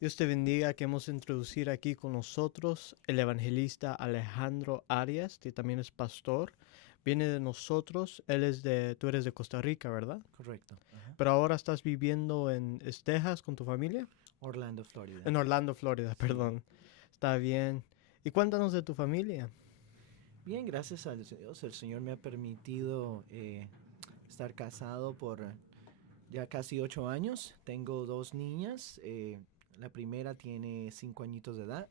Dios te bendiga. Queremos introducir aquí con nosotros el evangelista Alejandro Arias, que también es pastor. Viene de nosotros. Tú eres de Costa Rica, ¿verdad? Correcto. Ajá. Pero ahora estás viviendo en Texas con tu familia. Orlando, Florida. En Orlando, Florida, Sí. perdón. Está bien. Y cuéntanos de tu familia. Bien, gracias a Dios. El Señor me ha permitido estar casado por ya casi 8 años. Tengo dos niñas. La primera tiene 5 añitos de edad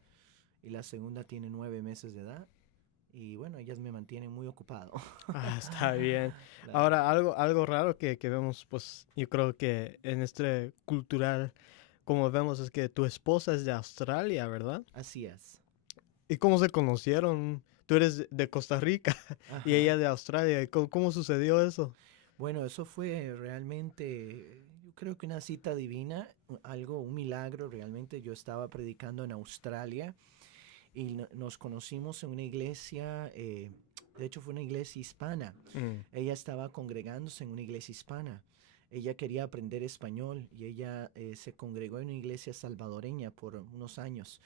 y la segunda tiene 9 meses de edad. Y bueno, ellas me mantienen muy ocupado. Ah, está bien. La- Ahora, algo raro que vemos, pues, yo creo que en este cultural, como vemos, es que tu esposa es de Australia, ¿verdad? Así es. ¿Y cómo se conocieron? Tú eres de Costa Rica y Ajá. ella de Australia. ¿Y cómo sucedió eso? Bueno, eso fue realmente, yo creo que una cita divina, algo, un milagro realmente. Yo estaba predicando en Australia y nos conocimos en una iglesia, de hecho fue una iglesia hispana. Mm, Ella estaba congregándose en una iglesia hispana. Ella quería aprender español y ella se congregó en una iglesia salvadoreña por unos años.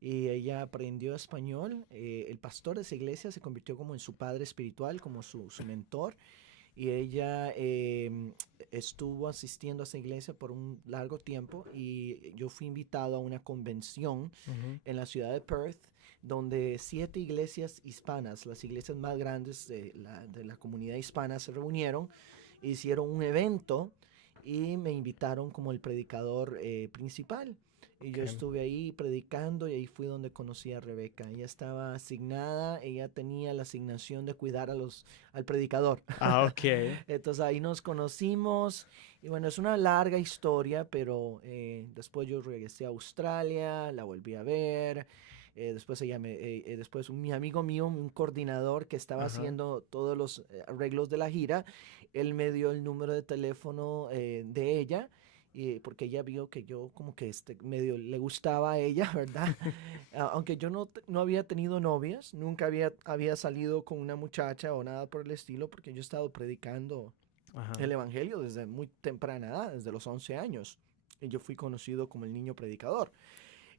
Y ella aprendió español. El pastor de esa iglesia se convirtió como en su padre espiritual, como su mentor. Y ella estuvo asistiendo a esa iglesia por un largo tiempo y yo fui invitado a una convención ujú. en la ciudad de Perth, donde 7 iglesias hispanas, las iglesias más grandes de la comunidad hispana, se reunieron, hicieron un evento y me invitaron como el predicador principal. Y yo Okay. estuve ahí predicando y ahí fui donde conocí a Rebeca. Ella estaba asignada, ella tenía la asignación de cuidar al predicador. Ah, ok. Entonces ahí nos conocimos y bueno, es una larga historia, pero después yo regresé a Australia, la volví a ver. Después después mi amigo mío, un coordinador que estaba Ajá. haciendo todos los arreglos de la gira, él me dio el número de teléfono de ella. Porque ella vio que yo como que medio le gustaba a ella, ¿verdad? Aunque yo no había tenido novias, nunca había salido con una muchacha o nada por el estilo, porque yo he estado predicando Ajá. el evangelio desde muy temprana edad, desde los 11 años. Y yo fui conocido como el niño predicador.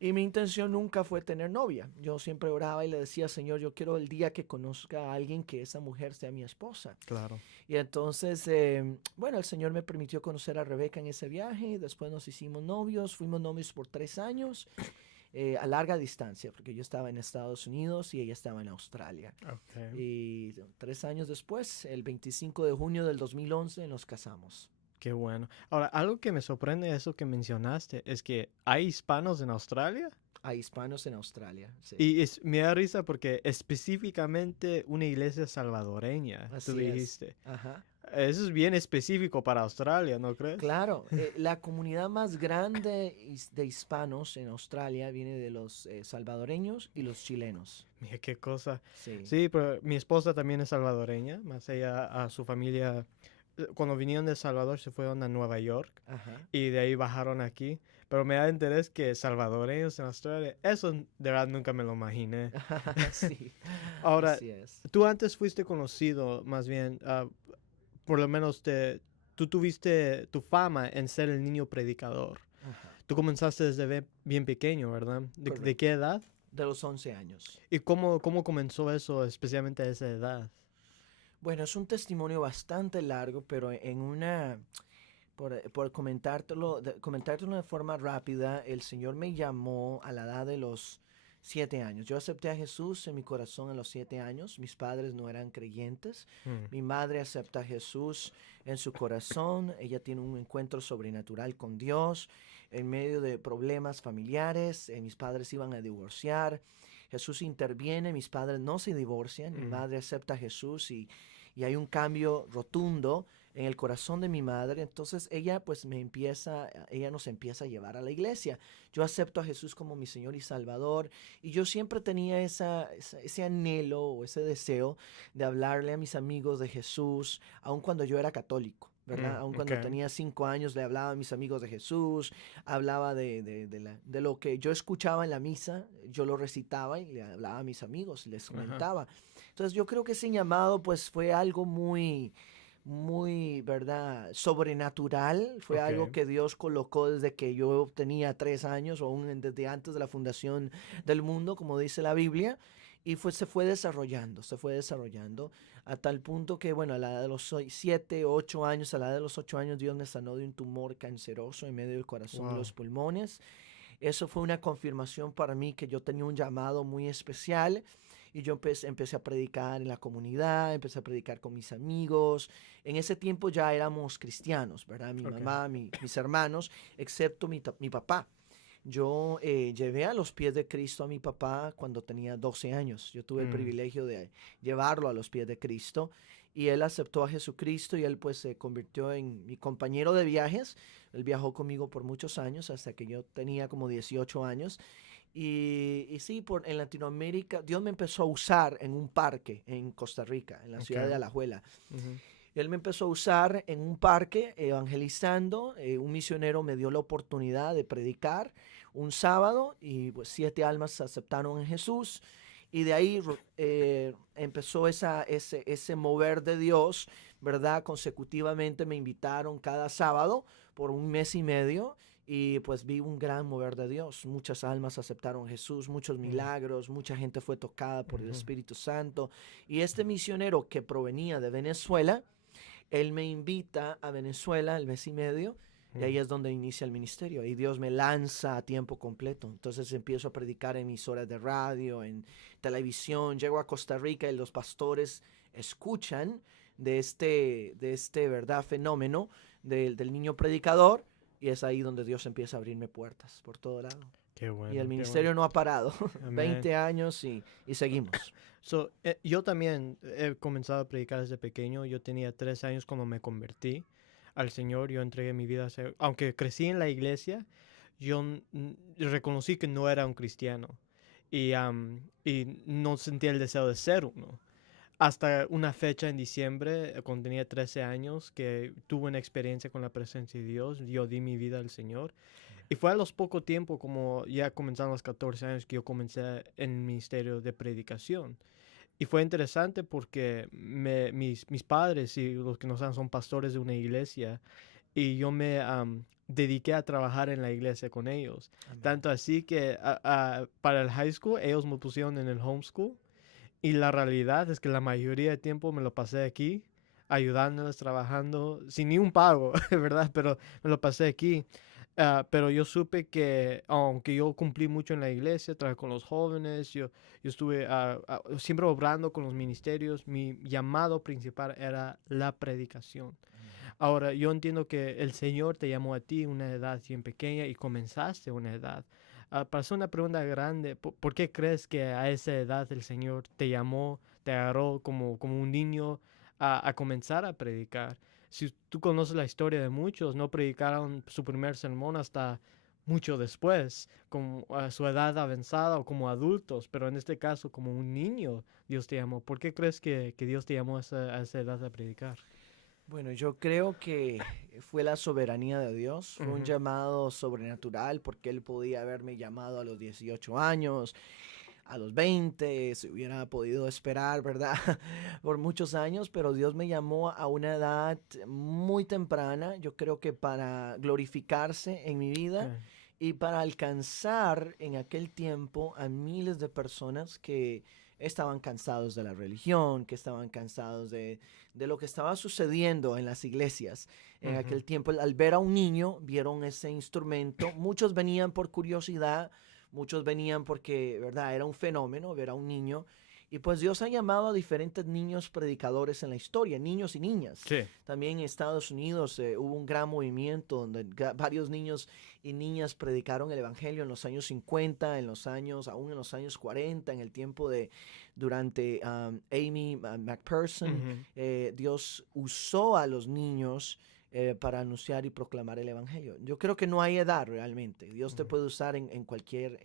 Y mi intención nunca fue tener novia. Yo siempre oraba y le decía, Señor, yo quiero el día que conozca a alguien que esa mujer sea mi esposa. Claro. Y entonces, bueno, el Señor me permitió conocer a Rebeca en ese viaje. Después nos hicimos novios, fuimos novios por 3 años, a larga distancia, porque yo estaba en Estados Unidos y ella estaba en Australia. Okay. Y 3 años después, el 25 de junio del 2011, nos casamos. Qué bueno. Ahora, algo que me sorprende de eso que mencionaste es que hay hispanos en Australia. A hispanos en Australia, sí. Me da risa porque específicamente una iglesia salvadoreña, tú Así es. dijiste. Ajá. Eso es bien específico para Australia, ¿no crees? Claro, la comunidad más grande de hispanos en Australia viene de los salvadoreños y los chilenos. Mira qué cosa. Sí. Sí, pero mi esposa también es salvadoreña, más ella a su familia, cuando vinieron de Salvador se fueron a Nueva York Ajá. y de ahí bajaron aquí. Pero me da interés que salvadoreños en Australia, eso de verdad nunca me lo imaginé. Sí, Ahora, así es. tú antes fuiste conocido, más bien, por lo menos tú tuviste tu fama en ser el niño predicador. Ajá. Tú comenzaste desde bien pequeño, ¿verdad? ¿De qué Correcto. edad? De los 11 años. ¿Y cómo comenzó eso, especialmente a esa edad? Bueno, es un testimonio bastante largo, pero por comentártelo de forma rápida, el Señor me llamó a la edad de los 7 años. Yo acepté a Jesús en mi corazón a los 7 años. Mis padres no eran creyentes. Mm, Mi madre acepta a Jesús en su corazón. Ella tiene un encuentro sobrenatural con Dios en medio de problemas familiares. Mis padres iban a divorciar. Jesús interviene, mis padres no se divorcian, mi mm. madre acepta a Jesús y hay un cambio rotundo en el corazón de mi madre. Entonces ella nos empieza a llevar a la iglesia. Yo acepto a Jesús como mi Señor y Salvador y yo siempre tenía ese anhelo o ese deseo de hablarle a mis amigos de Jesús, aun cuando yo era católico. ¿Verdad? Aun Ok. cuando tenía 5 años le hablaba a mis amigos de Jesús, hablaba de lo que yo escuchaba en la misa, yo lo recitaba y le hablaba a mis amigos, les Ajá. comentaba. Entonces yo creo que ese llamado pues fue algo muy, muy, ¿verdad? Sobrenatural. Fue algo Ok. que Dios colocó desde que yo tenía 3 años o aún desde antes de la fundación del mundo, como dice la Biblia. Y se fue desarrollando a tal punto que, bueno, a la edad de los 7, 8 años, a la edad de los 8 años, Dios me sanó de un tumor canceroso en medio del corazón y Wow. los pulmones. Eso fue una confirmación para mí que yo tenía un llamado muy especial y yo empecé a predicar en la comunidad, empecé a predicar con mis amigos. En ese tiempo ya éramos cristianos, ¿verdad? Mi Ok. mamá, mis hermanos, excepto mi papá. Yo llevé a los pies de Cristo a mi papá cuando tenía 12 años. Yo tuve el Mm, privilegio de llevarlo a los pies de Cristo y él aceptó a Jesucristo y él pues se convirtió en mi compañero de viajes. Él viajó conmigo por muchos años hasta que yo tenía como 18 años. Y sí, en Latinoamérica, Dios me empezó a usar en un parque en Costa Rica, en la ciudad de ok. Alajuela. Ujú. Él me empezó a usar en un parque evangelizando. Un misionero me dio la oportunidad de predicar un sábado y pues 7 almas aceptaron a Jesús. Y de ahí empezó ese mover de Dios, ¿verdad? Consecutivamente me invitaron cada sábado por un mes y medio y pues vi un gran mover de Dios. Muchas almas aceptaron a Jesús, muchos Mm, milagros, mucha gente fue tocada por el ujú. Espíritu Santo. Y este misionero que provenía de Venezuela, él me invita a Venezuela el mes y medio y ahí Mm. es donde inicia el ministerio y Dios me lanza a tiempo completo. Entonces empiezo a predicar en emisoras de radio, en televisión, llego a Costa Rica y los pastores escuchan de este ¿verdad? Fenómeno del niño predicador y es ahí donde Dios empieza a abrirme puertas por todo lado. Qué Y el bueno, qué bueno. ministerio no ha parado, Amén. 20 años y seguimos. So, yo también he comenzado a predicar desde pequeño. Yo tenía 3 años cuando me convertí al Señor. Yo entregué mi vida, aunque crecí en la iglesia, yo reconocí que no era un cristiano y no sentía el deseo de ser uno. Hasta una fecha en diciembre, cuando tenía 13 años, que tuve una experiencia con la presencia de Dios, yo di mi vida al Señor. Y fue a los poco tiempo, como ya comenzaron los 14 años, que yo comencé en el ministerio de predicación. Y fue interesante porque mis padres y los que no saben son pastores de una iglesia y yo me dediqué a trabajar en la iglesia con ellos. Amén. Tanto así que para el high school ellos me pusieron en el homeschool y la realidad es que la mayoría del tiempo me lo pasé aquí ayudándoles, trabajando sin ni un pago, ¿verdad? Pero me lo pasé aquí. Pero yo supe que, aunque yo cumplí mucho en la iglesia, trabajé con los jóvenes, yo estuve siempre obrando con los ministerios, mi llamado principal era la predicación. Amén. Ahora, yo entiendo que el Señor te llamó a ti a una edad bien pequeña y comenzaste a una edad. Para hacer una pregunta grande, ¿por qué crees que a esa edad el Señor te llamó, te agarró como un niño a comenzar a predicar? Si tú conoces la historia de muchos, no predicaron su primer sermón hasta mucho después, como a su edad avanzada o como adultos, pero en este caso como un niño Dios te llamó. ¿Por qué crees que Dios te llamó a esa edad a predicar? Bueno, yo creo que fue la soberanía de Dios, fue un Ujú. llamado sobrenatural porque Él podía haberme llamado a los 18 años, a los 20, se hubiera podido esperar, ¿verdad? Por muchos años, pero Dios me llamó a una edad muy temprana, yo creo que para glorificarse en mi vida Okay. y para alcanzar en aquel tiempo a miles de personas que estaban cansados de la religión, que estaban cansados de lo que estaba sucediendo en las iglesias. En Ujú. aquel tiempo, al ver a un niño, vieron ese instrumento. Muchos venían por curiosidad, muchos venían porque, ¿verdad? Era un fenómeno ver a un niño. Y pues Dios ha llamado a diferentes niños predicadores en la historia, niños y niñas. Sí. También en Estados Unidos hubo un gran movimiento donde varios niños y niñas predicaron el Evangelio en los años 50, aún en los años 40, en el tiempo durante Amy McPherson. Ujú. Dios usó a los niños para anunciar y proclamar el Evangelio. Yo creo que no hay edad realmente. Dios te Ujú. puede usar en cualquier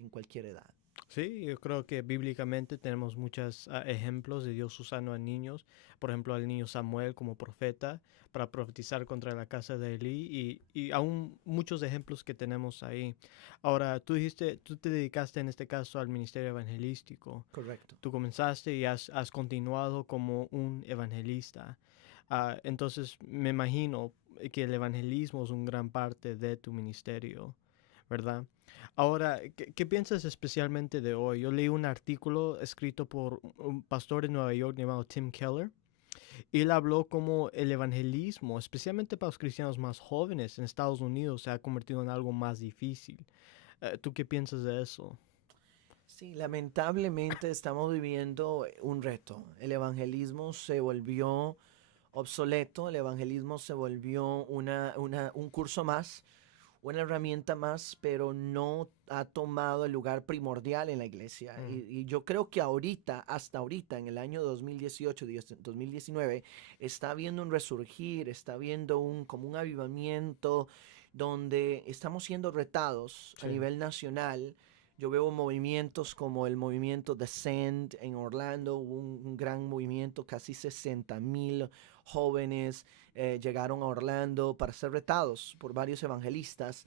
edad. Sí, yo creo que bíblicamente tenemos muchos ejemplos de Dios usando a niños, por ejemplo al niño Samuel como profeta para profetizar contra la casa de Elí y aún muchos ejemplos que tenemos ahí. Ahora, tú dijiste, tú te dedicaste en este caso al ministerio evangelístico, Correcto. tú comenzaste y has continuado como un evangelista. Entonces me imagino que el evangelismo es una gran parte de tu ministerio, ¿verdad? Ahora, ¿qué piensas especialmente de hoy? Yo leí un artículo escrito por un pastor de Nueva York llamado Tim Keller, y él habló como el evangelismo, especialmente para los cristianos más jóvenes en Estados Unidos, se ha convertido en algo más difícil. ¿Tú qué piensas de eso? Sí, lamentablemente estamos viviendo un reto. El evangelismo se volvió obsoleto, el evangelismo se volvió un curso más, una herramienta más, pero no ha tomado el lugar primordial en la iglesia. Mm, Y yo creo que ahorita, hasta ahorita, en el año 2018, 2019, está habiendo un resurgir, está habiendo como un avivamiento donde estamos siendo retados a sí. nivel nacional. Yo veo movimientos como el movimiento Descend en Orlando, hubo un gran movimiento, casi 60,000 jóvenes llegaron a Orlando para ser retados por varios evangelistas.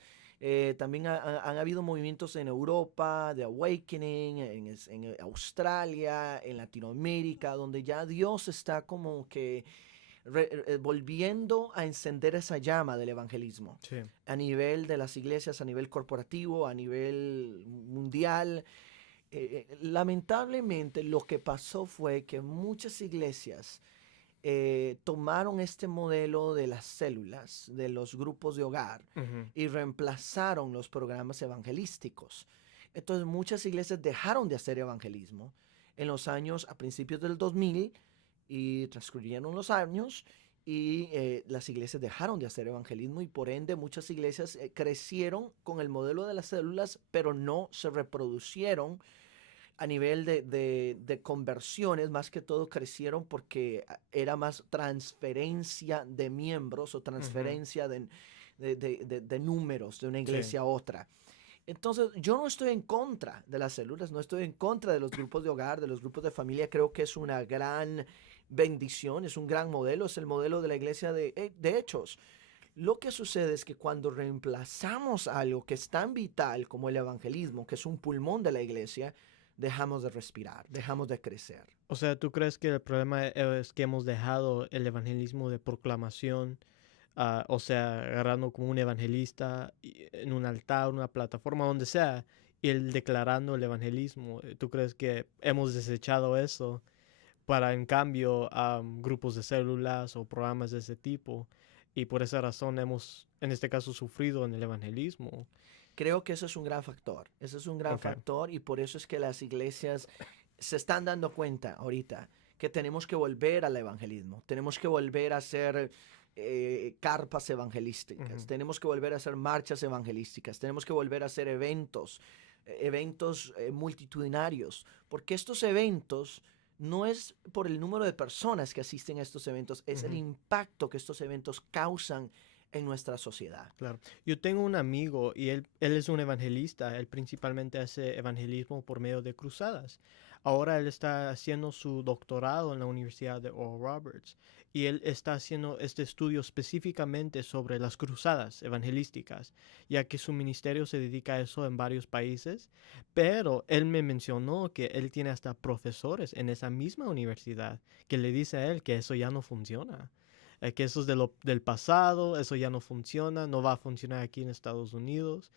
También han habido movimientos en Europa de Awakening, en Australia, en Latinoamérica, donde ya Dios está como que volviendo a encender esa llama del evangelismo Sí. a nivel de las iglesias, a nivel corporativo, a nivel mundial. Lamentablemente lo que pasó fue que muchas iglesias tomaron este modelo de las células, de los grupos de hogar, Ujú. y reemplazaron los programas evangelísticos. Entonces muchas iglesias dejaron de hacer evangelismo en los años, a principios del 2000, y transcurrieron los años y las iglesias dejaron de hacer evangelismo y por ende muchas iglesias crecieron con el modelo de las células, pero no se reproducieron a nivel de conversiones. Más que todo crecieron porque era más transferencia de miembros o Ujú. transferencia de números de una Sí. iglesia a otra. Entonces, yo no estoy en contra de las células, no estoy en contra de los grupos de hogar, de los grupos de familia. Creo que es una gran bendición, es un gran modelo, es el modelo de la iglesia de Hechos. Lo que sucede es que cuando reemplazamos algo que es tan vital como el evangelismo, que es un pulmón de la iglesia, dejamos de respirar, dejamos de crecer. O sea, ¿tú crees que el problema es que hemos dejado el evangelismo de proclamación, o sea, agarrando como un evangelista en un altar, una plataforma, donde sea, y él declarando el evangelismo? ¿Tú crees que hemos desechado eso para, en cambio, grupos de células o programas de ese tipo? Y por esa razón hemos, en este caso, sufrido en el evangelismo. Creo que ese es un gran factor, ese es un gran Ok. factor y por eso es que las iglesias se están dando cuenta ahorita que tenemos que volver al evangelismo, tenemos que volver a hacer carpas evangelísticas, Ujú. tenemos que volver a hacer marchas evangelísticas, tenemos que volver a hacer eventos multitudinarios, porque estos eventos no es por el número de personas que asisten a estos eventos, es el Ujú. impacto que estos eventos causan en nuestra sociedad. Claro. Yo tengo un amigo y él es un evangelista. Él principalmente hace evangelismo por medio de cruzadas. Ahora él está haciendo su doctorado en la Universidad de Oral Roberts y él está haciendo este estudio específicamente sobre las cruzadas evangelísticas, ya que su ministerio se dedica a eso en varios países. Pero él me mencionó que él tiene hasta profesores en esa misma universidad que le dice a él que eso ya no funciona, que eso es del pasado, eso ya no funciona, no va a funcionar aquí en Estados Unidos.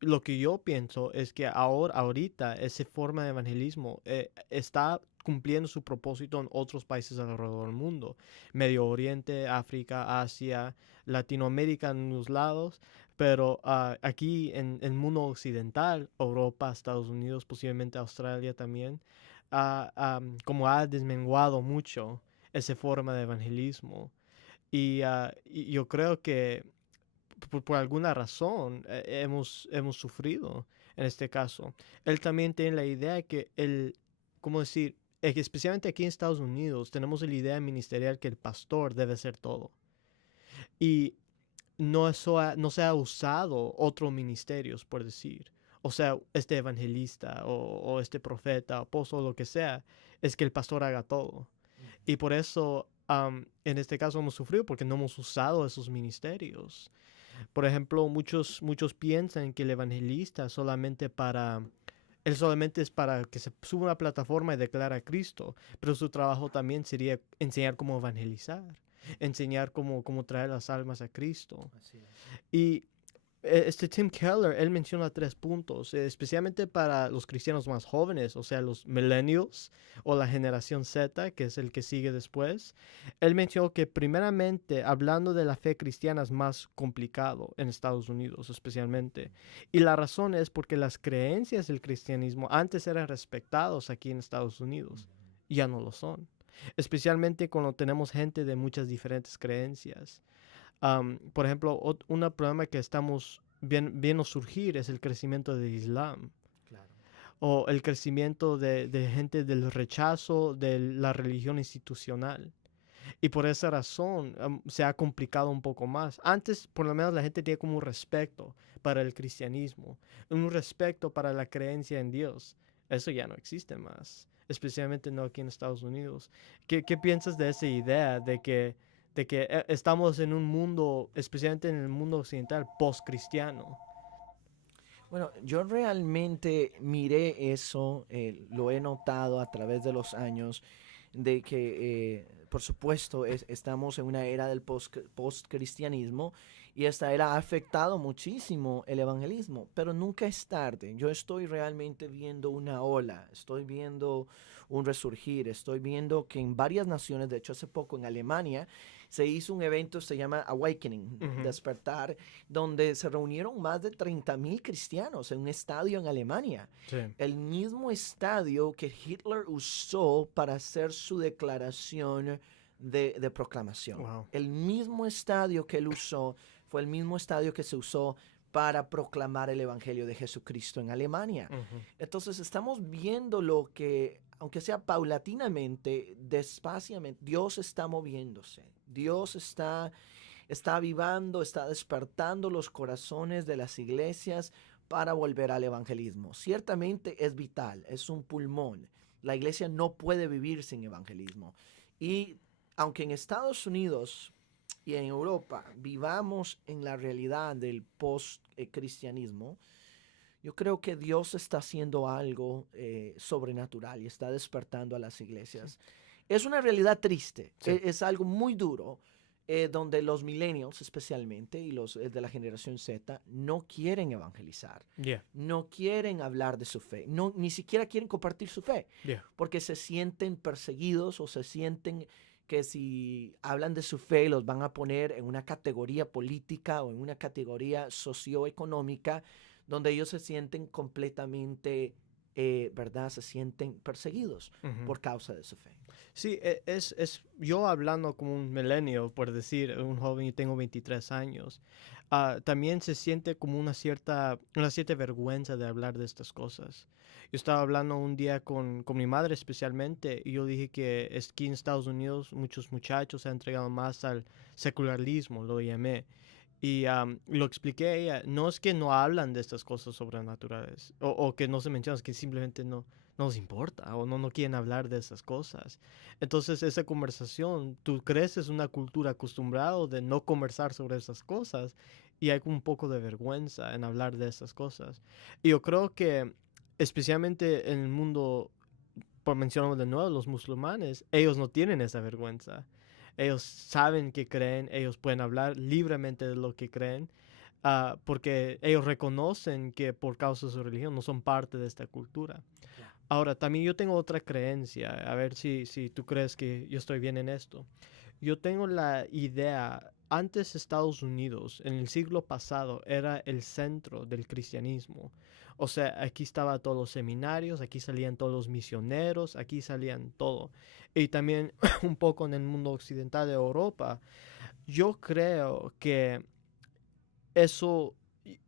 Lo que yo pienso es que ahorita, esa forma de evangelismo está cumpliendo su propósito en otros países alrededor del mundo: Medio Oriente, África, Asia, Latinoamérica en unos lados, pero aquí en el mundo occidental, Europa, Estados Unidos, posiblemente Australia también, como ha desmenguado mucho esa forma de evangelismo. Y yo creo que por alguna razón hemos sufrido en este caso. Él también tiene la idea que ¿cómo decir? Que especialmente aquí en Estados Unidos tenemos la idea ministerial que el pastor debe ser todo. Y no se ha usado otros ministerios, por decir. O sea, este evangelista o este profeta, apóstol, lo que sea, es que el pastor haga todo. Y por eso, en este caso, hemos sufrido porque no hemos usado esos ministerios. Por ejemplo, muchos piensan que el evangelista es solamente para Él solamente es para que se suba a una plataforma y declara a Cristo, pero su trabajo también sería enseñar cómo evangelizar, enseñar cómo traer las almas a Cristo. Así es. Y este Tim Keller, él menciona 3 puntos, especialmente para los cristianos más jóvenes, o sea, los millennials o la generación Z, que es el que sigue después. Él mencionó que primeramente, hablando de la fe cristiana, es más complicado en Estados Unidos, especialmente. Y la razón es porque las creencias del cristianismo antes eran respetados aquí en Estados Unidos, ya no lo son. Especialmente cuando tenemos gente de muchas diferentes creencias. Por ejemplo, un problema que estamos viendo surgir es el crecimiento del Islam Claro. o el crecimiento de gente del rechazo de la religión institucional. Y por esa razón se ha complicado un poco más. Antes, por lo menos, la gente tenía como un respeto para el cristianismo, un respeto para la creencia en Dios. Eso ya no existe más, especialmente no aquí en Estados Unidos. ¿Qué piensas de esa idea de que estamos en un mundo, especialmente en el mundo occidental, post-cristiano? Bueno, yo realmente miré eso, lo he notado a través de los años, de que, por supuesto, estamos en una era del post-cristianismo y esta era ha afectado muchísimo el evangelismo, pero nunca es tarde. Yo estoy realmente viendo una ola, estoy viendo un resurgir, estoy viendo que en varias naciones, de hecho hace poco en Alemania, se hizo un evento, se llama Awakening, Ujú. Despertar, donde se reunieron más de 30.000 cristianos en un estadio en Alemania. Sí. El mismo estadio que Hitler usó para hacer su declaración de proclamación. Wow. El mismo estadio que él usó fue el mismo estadio que se usó para proclamar el Evangelio de Jesucristo en Alemania. Ujú. Entonces estamos viendo lo que, aunque sea paulatinamente, despaciamente, Dios está moviéndose. Dios está avivando, está despertando los corazones de las iglesias para volver al evangelismo. Ciertamente es vital, es un pulmón. La iglesia no puede vivir sin evangelismo. Y aunque en Estados Unidos y en Europa vivamos en la realidad del post-cristianismo, yo creo que Dios está haciendo algo sobrenatural y está despertando a las Sí. iglesias. Es una realidad triste, Sí. es algo muy duro, donde los millennials especialmente y los de la generación Z no quieren evangelizar, Yeah. no quieren hablar de su fe, no, ni siquiera quieren compartir su fe, Yeah. porque se sienten perseguidos o se sienten que si hablan de su fe los van a poner en una categoría política o en una categoría socioeconómica donde ellos se sienten completamente, ¿verdad? Se sienten perseguidos Ujú. por causa de su fe. Sí, yo hablando como un milenio, por decir, un joven, y tengo 23 años, también se siente como una cierta vergüenza de hablar de estas cosas. Yo estaba hablando un día con mi madre especialmente, y yo dije que aquí en Estados Unidos muchos muchachos se han entregado más al secularismo, lo llamé. Y lo expliqué a ella, no es que no hablan de estas cosas sobrenaturales, o que no se mencionan, es que simplemente no les importa, o no quieren hablar de esas cosas. Entonces esa conversación, tú creces una cultura acostumbrada de no conversar sobre esas cosas, y hay un poco de vergüenza en hablar de esas cosas. Y yo creo que especialmente en el mundo, por mencionar de nuevo, los musulmanes, ellos no tienen esa vergüenza. Ellos saben que creen, ellos pueden hablar libremente de lo que creen, porque ellos reconocen que por causa de su religión no son parte de esta cultura. Claro. Ahora, también yo tengo otra creencia, a ver si tú crees que yo estoy bien en esto. Yo tengo la idea, antes Estados Unidos, en el siglo pasado, era el centro del cristianismo. O sea, aquí estaban todos los seminarios, aquí salían todos los misioneros, aquí salían todo. Y también un poco en el mundo occidental de Europa. Yo creo que eso,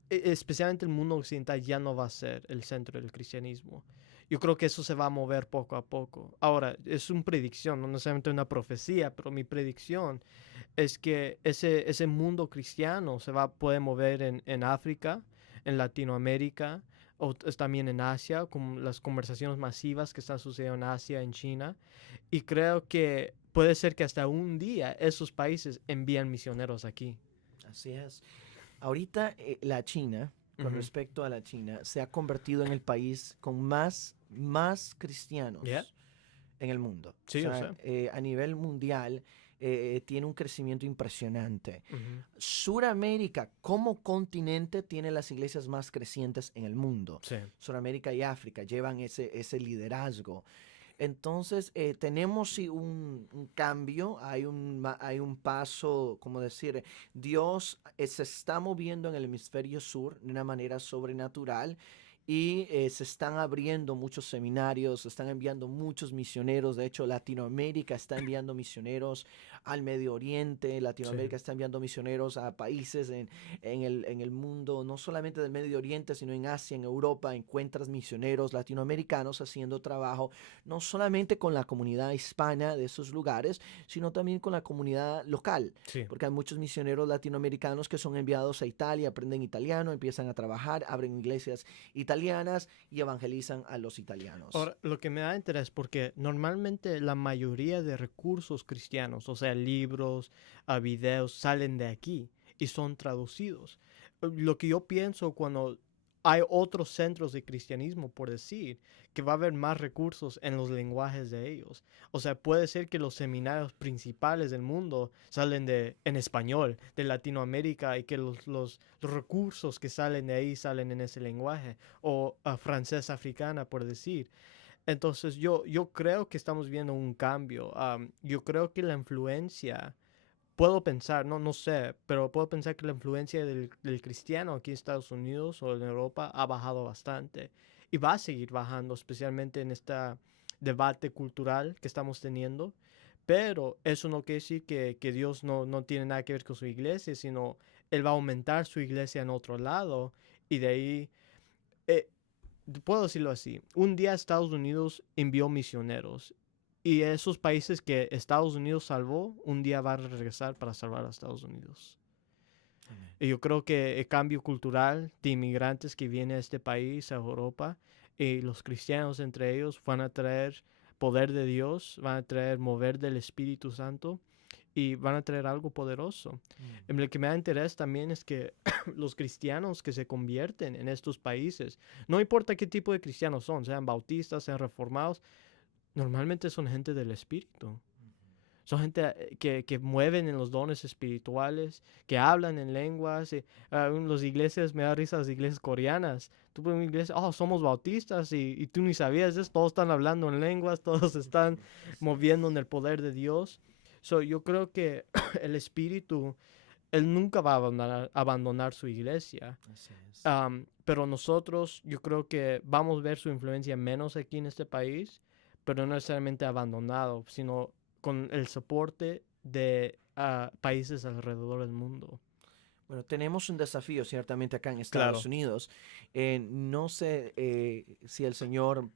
especialmente el mundo occidental, ya no va a ser el centro del cristianismo. Yo creo que eso se va a mover poco a poco. Ahora, es una predicción, no necesariamente una profecía, pero mi predicción es que ese mundo cristiano se va a poder mover en África, en Latinoamérica, o también en Asia, con las conversaciones masivas que están sucediendo en Asia, en China. Y creo que puede ser que hasta un día esos países envían misioneros aquí. Así es. Ahorita la China con Ujú. respecto a la China, se ha convertido en el país con más cristianos Yeah. en el mundo. O Sí, yo sea, sé. a nivel mundial tiene un crecimiento impresionante. Ujú. Suramérica como continente tiene las iglesias más crecientes en el mundo. Sí. Suramérica y África llevan ese liderazgo. Entonces, tenemos sí, un cambio, hay un paso, como decir, Dios se está moviendo en el hemisferio sur de una manera sobrenatural y se están abriendo muchos seminarios, se están enviando muchos misioneros. De hecho, Latinoamérica está enviando misioneros al Medio Oriente, Sí. Latinoamérica está enviando misioneros a países en el mundo, no solamente del Medio Oriente, sino en Asia, en Europa, encuentras misioneros latinoamericanos haciendo trabajo no solamente con la comunidad hispana de esos lugares, sino también con la comunidad local, Sí. porque hay muchos misioneros latinoamericanos que son enviados a Italia, aprenden italiano, empiezan a trabajar, abren iglesias italianas y evangelizan a los italianos. Ahora, lo que me da interés, porque normalmente la mayoría de recursos cristianos, o sea, libros, videos, salen de aquí y son traducidos. Lo que yo pienso cuando hay otros centros de cristianismo, por decir, que va a haber más recursos en los lenguajes de ellos. O sea, puede ser que los seminarios principales del mundo salen en español, de Latinoamérica, y que los recursos que salen de ahí salen en ese lenguaje, o francés africana, por decir. Entonces yo creo que estamos viendo un cambio. Yo creo que la influencia, puedo pensar, no sé, pero puedo pensar que la influencia del cristiano aquí en Estados Unidos o en Europa ha bajado bastante y va a seguir bajando, especialmente en este debate cultural que estamos teniendo. Pero eso no quiere decir que Dios no tiene nada que ver con su iglesia, sino Él va a aumentar su iglesia en otro lado y de ahí... eh, puedo decirlo así, un día Estados Unidos envió misioneros y esos países que Estados Unidos salvó, un día va a regresar para salvar a Estados Unidos. Amén. Y yo creo que el cambio cultural de inmigrantes que viene a este país, a Europa, y los cristianos entre ellos van a traer poder de Dios, van a traer mover del Espíritu Santo y van a traer algo poderoso. Lo que me da interés también es que los cristianos que se convierten en estos países, no importa qué tipo de cristianos son, sean bautistas, sean reformados, normalmente son gente del Espíritu. Son gente que mueven en los dones espirituales, que hablan en lenguas. Las iglesias, me da risa las iglesias coreanas. Tú puedes una iglesia, oh, somos bautistas y tú ni sabías eso. Todos están hablando en lenguas, todos están moviendo en el poder de Dios. Yo creo que el Espíritu, Él nunca va a abandonar su iglesia. Así es. Pero nosotros, yo creo que vamos a ver su influencia menos aquí en este país, pero no necesariamente abandonado, sino con el soporte de países alrededor del mundo. Bueno, tenemos un desafío ciertamente acá en Claro. Estados Unidos. No sé si el Señor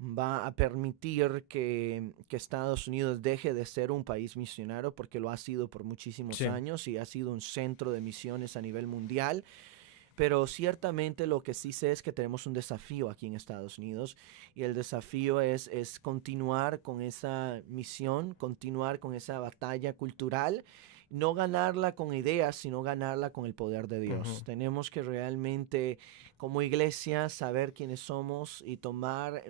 va a permitir que Estados Unidos deje de ser un país misionero, porque lo ha sido por muchísimos Sí. años y ha sido un centro de misiones a nivel mundial. Pero ciertamente lo que sí sé es que tenemos un desafío aquí en Estados Unidos y el desafío es continuar con esa misión, continuar con esa batalla cultural, no ganarla con ideas, sino ganarla con el poder de Dios. Ujú. Tenemos que realmente como iglesia saber quiénes somos y tomar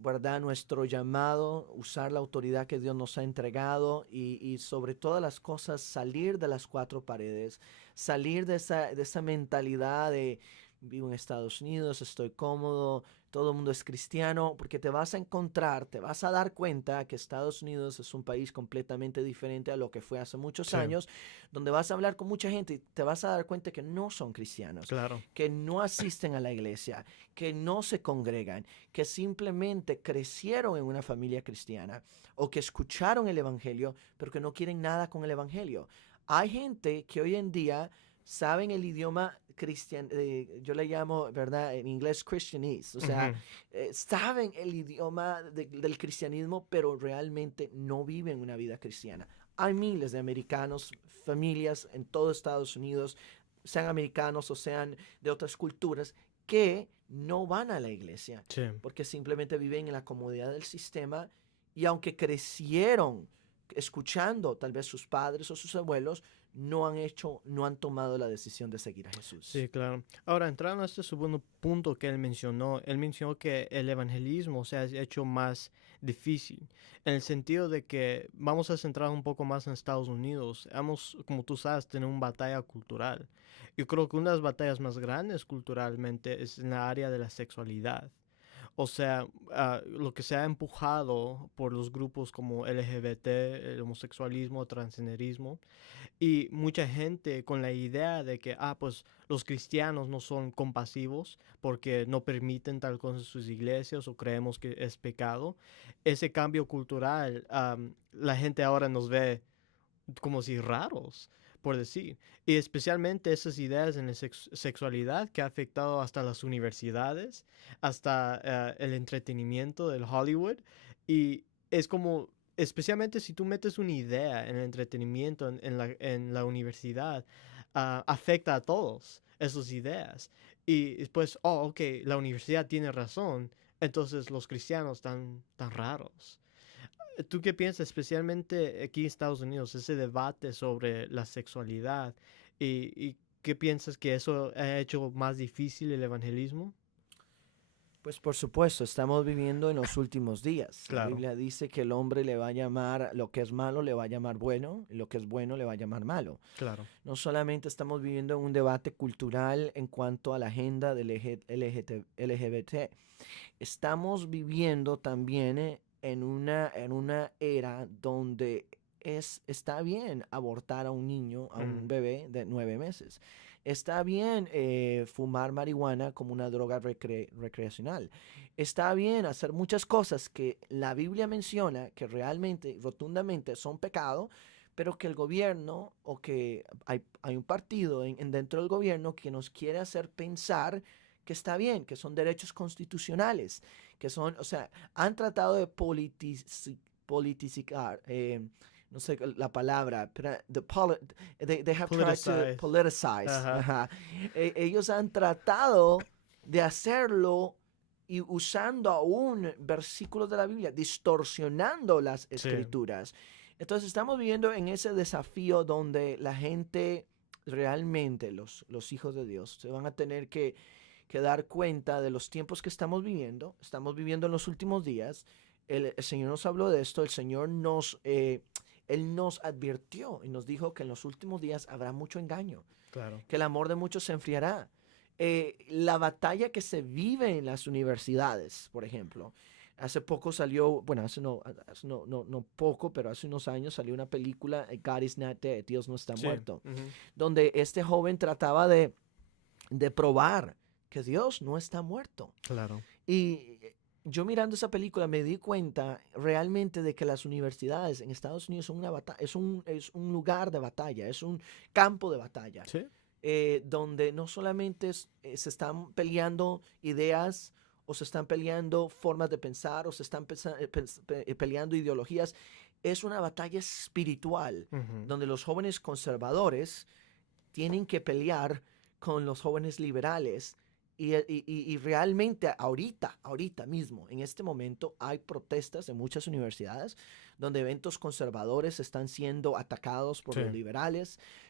¿verdad? Nuestro llamado, usar la autoridad que Dios nos ha entregado y sobre todas las cosas salir de las cuatro paredes, salir de esa mentalidad de vivo en Estados Unidos, estoy cómodo, todo el mundo es cristiano, porque te vas a encontrar, te vas a dar cuenta que Estados Unidos es un país completamente diferente a lo que fue hace muchos Sí. años, donde vas a hablar con mucha gente y te vas a dar cuenta que no son cristianos, Claro. que no asisten a la iglesia, que no se congregan, que simplemente crecieron en una familia cristiana o que escucharon el evangelio, pero que no quieren nada con el evangelio. Hay gente que hoy en día saben el idioma cristiano, yo le llamo, ¿verdad? En inglés Christianese, o sea, Ujú. saben el idioma del cristianismo, pero realmente no viven una vida cristiana. Hay miles de americanos, familias en todo Estados Unidos, sean americanos o sean de otras culturas, que no van a la iglesia Sí. porque simplemente viven en la comodidad del sistema y aunque crecieron escuchando tal vez sus padres o sus abuelos, no han tomado la decisión de seguir a Jesús. Sí, claro. Ahora, entrando a este segundo punto que él mencionó que el evangelismo se ha hecho más difícil, en el sentido de que vamos a centrar un poco más en Estados Unidos. Hemos, como tú sabes, tener una batalla cultural. Yo creo que una de las batallas más grandes culturalmente es en la área de la sexualidad. O sea, lo que se ha empujado por los grupos como LGBT, el homosexualismo, transgenerismo, y mucha gente con la idea de que, pues los cristianos no son compasivos porque no permiten tal cosa en sus iglesias o creemos que es pecado. Ese cambio cultural, la gente ahora nos ve como si raros, por decir. Y especialmente esas ideas en la sexualidad que ha afectado hasta las universidades, hasta el entretenimiento del Hollywood. Y es como, especialmente si tú metes una idea en el entretenimiento en la universidad, afecta a todos esas ideas. Y después, ok, la universidad tiene razón, entonces los cristianos están tan raros. ¿Tú qué piensas, especialmente aquí en Estados Unidos, ese debate sobre la sexualidad? ¿Y qué piensas que eso ha hecho más difícil el evangelismo? Pues por supuesto, estamos viviendo en los últimos días. La Claro, Biblia dice que el hombre le va a llamar, lo que es malo le va a llamar bueno, y lo que es bueno le va a llamar malo. claro. No solamente estamos viviendo en un debate cultural en cuanto a la agenda del LGBT, estamos viviendo también en una era donde está bien abortar a un niño, a un Mm, bebé de 9 meses. Está bien fumar marihuana como una droga recreacional. Está bien hacer muchas cosas que la Biblia menciona que realmente, rotundamente son pecado, pero que el gobierno o que hay un partido dentro del gobierno que nos quiere hacer pensar que está bien, que son derechos constitucionales, que son, o sea, han tratado de politicicar, no sé la palabra, pero they have tried to Politicize. politicize. Ajá. Ajá. Ellos han tratado de hacerlo y usando aún versículos de la Biblia, distorsionando las Sí, escrituras. Entonces estamos viviendo en ese desafío donde la gente realmente, los hijos de Dios, se van a tener que dar cuenta de los tiempos que estamos viviendo. Estamos viviendo en los últimos días. El Señor nos habló de esto. El Señor Él nos advirtió y nos dijo que en los últimos días habrá mucho engaño, claro. que el amor de muchos se enfriará. La batalla que se vive en las universidades, por ejemplo. Hace poco salió, bueno, no poco, pero hace unos años salió una película, God is Not Dead, Dios no está Sí. muerto, Ujú. donde este joven trataba de probar que Dios no está muerto. Claro. Y yo mirando esa película me di cuenta realmente de que las universidades en Estados Unidos son es un lugar de batalla, es un campo de batalla, Sí. donde no solamente se están peleando ideas o se están peleando formas de pensar o se están peleando ideologías, es una batalla espiritual, Ujú. donde los jóvenes conservadores tienen que pelear con los jóvenes liberales. Y realmente ahorita mismo, en este momento, hay protestas en muchas universidades donde eventos conservadores están siendo atacados por Sí.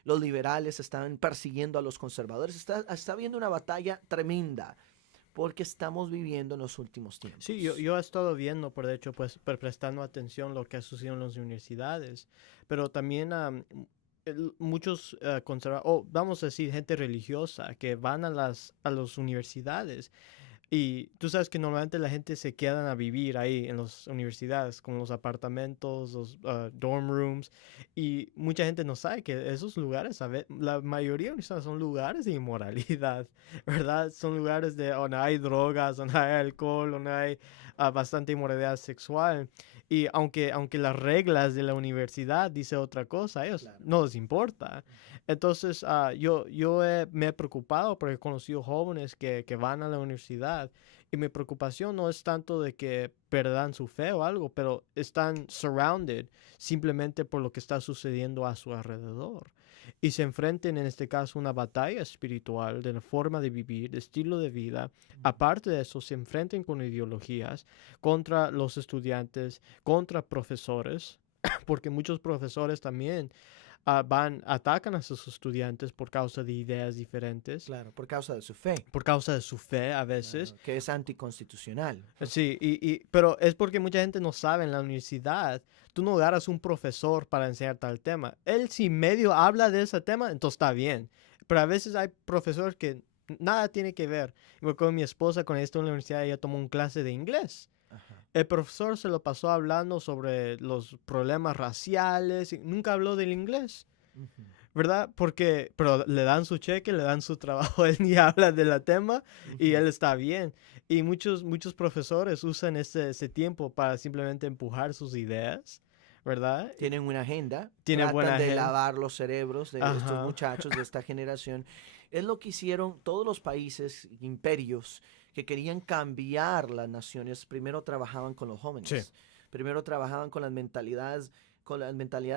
los liberales están persiguiendo a los conservadores. Está habiendo una batalla tremenda porque estamos viviendo en los últimos tiempos. Sí, yo he estado viendo, por de hecho, pues prestando atención a lo que ha sucedido en las universidades, pero también muchos vamos a decir, gente religiosa que van a las universidades. Y tú sabes que normalmente la gente se quedan a vivir ahí en las universidades, con los apartamentos, los dorm rooms, y mucha gente no sabe que esos lugares, la mayoría de universidades son lugares de inmoralidad, ¿verdad? Son lugares donde hay drogas, donde hay alcohol, donde hay bastante inmoralidad sexual. Y aunque las reglas de la universidad dice otra cosa, a ellos Claro. no les importa. Entonces, me he preocupado porque he conocido jóvenes que van a la universidad y mi preocupación no es tanto de que perdan su fe o algo, pero están surrounded simplemente por lo que está sucediendo a su alrededor y se enfrenten en este caso a una batalla espiritual de la forma de vivir, de estilo de vida. Aparte de eso, se enfrenten con ideologías contra los estudiantes, contra profesores, porque muchos profesores también atacan a sus estudiantes por causa de ideas diferentes, Claro, por causa de su fe, por causa de su fe a veces. que es anticonstitucional. Sí, pero es porque mucha gente no sabe en la universidad. Tú no agarras un profesor para enseñar tal tema. Él si medio habla de ese tema, entonces está bien. Pero a veces hay profesores que nada tiene que ver. Igual con mi esposa, cuando estuvo en la universidad, ella tomó un clase de inglés. Ajá. El profesor se lo pasó hablando sobre los problemas raciales y nunca habló del inglés, Ujú. ¿verdad? Pero le dan su cheque, le dan su trabajo, él ni habla del tema y Ujú. él está bien. Y muchos profesores usan ese tiempo para simplemente empujar sus ideas, ¿verdad? Tienen una agenda, Tiene tratan buena de gente. lavar los cerebros de estos Ajá. muchachos de esta generación. Es lo que hicieron todos los países, imperios, que querían cambiar las naciones. Primero trabajaban con los Sí, jóvenes, primero trabajaban con las mentalidades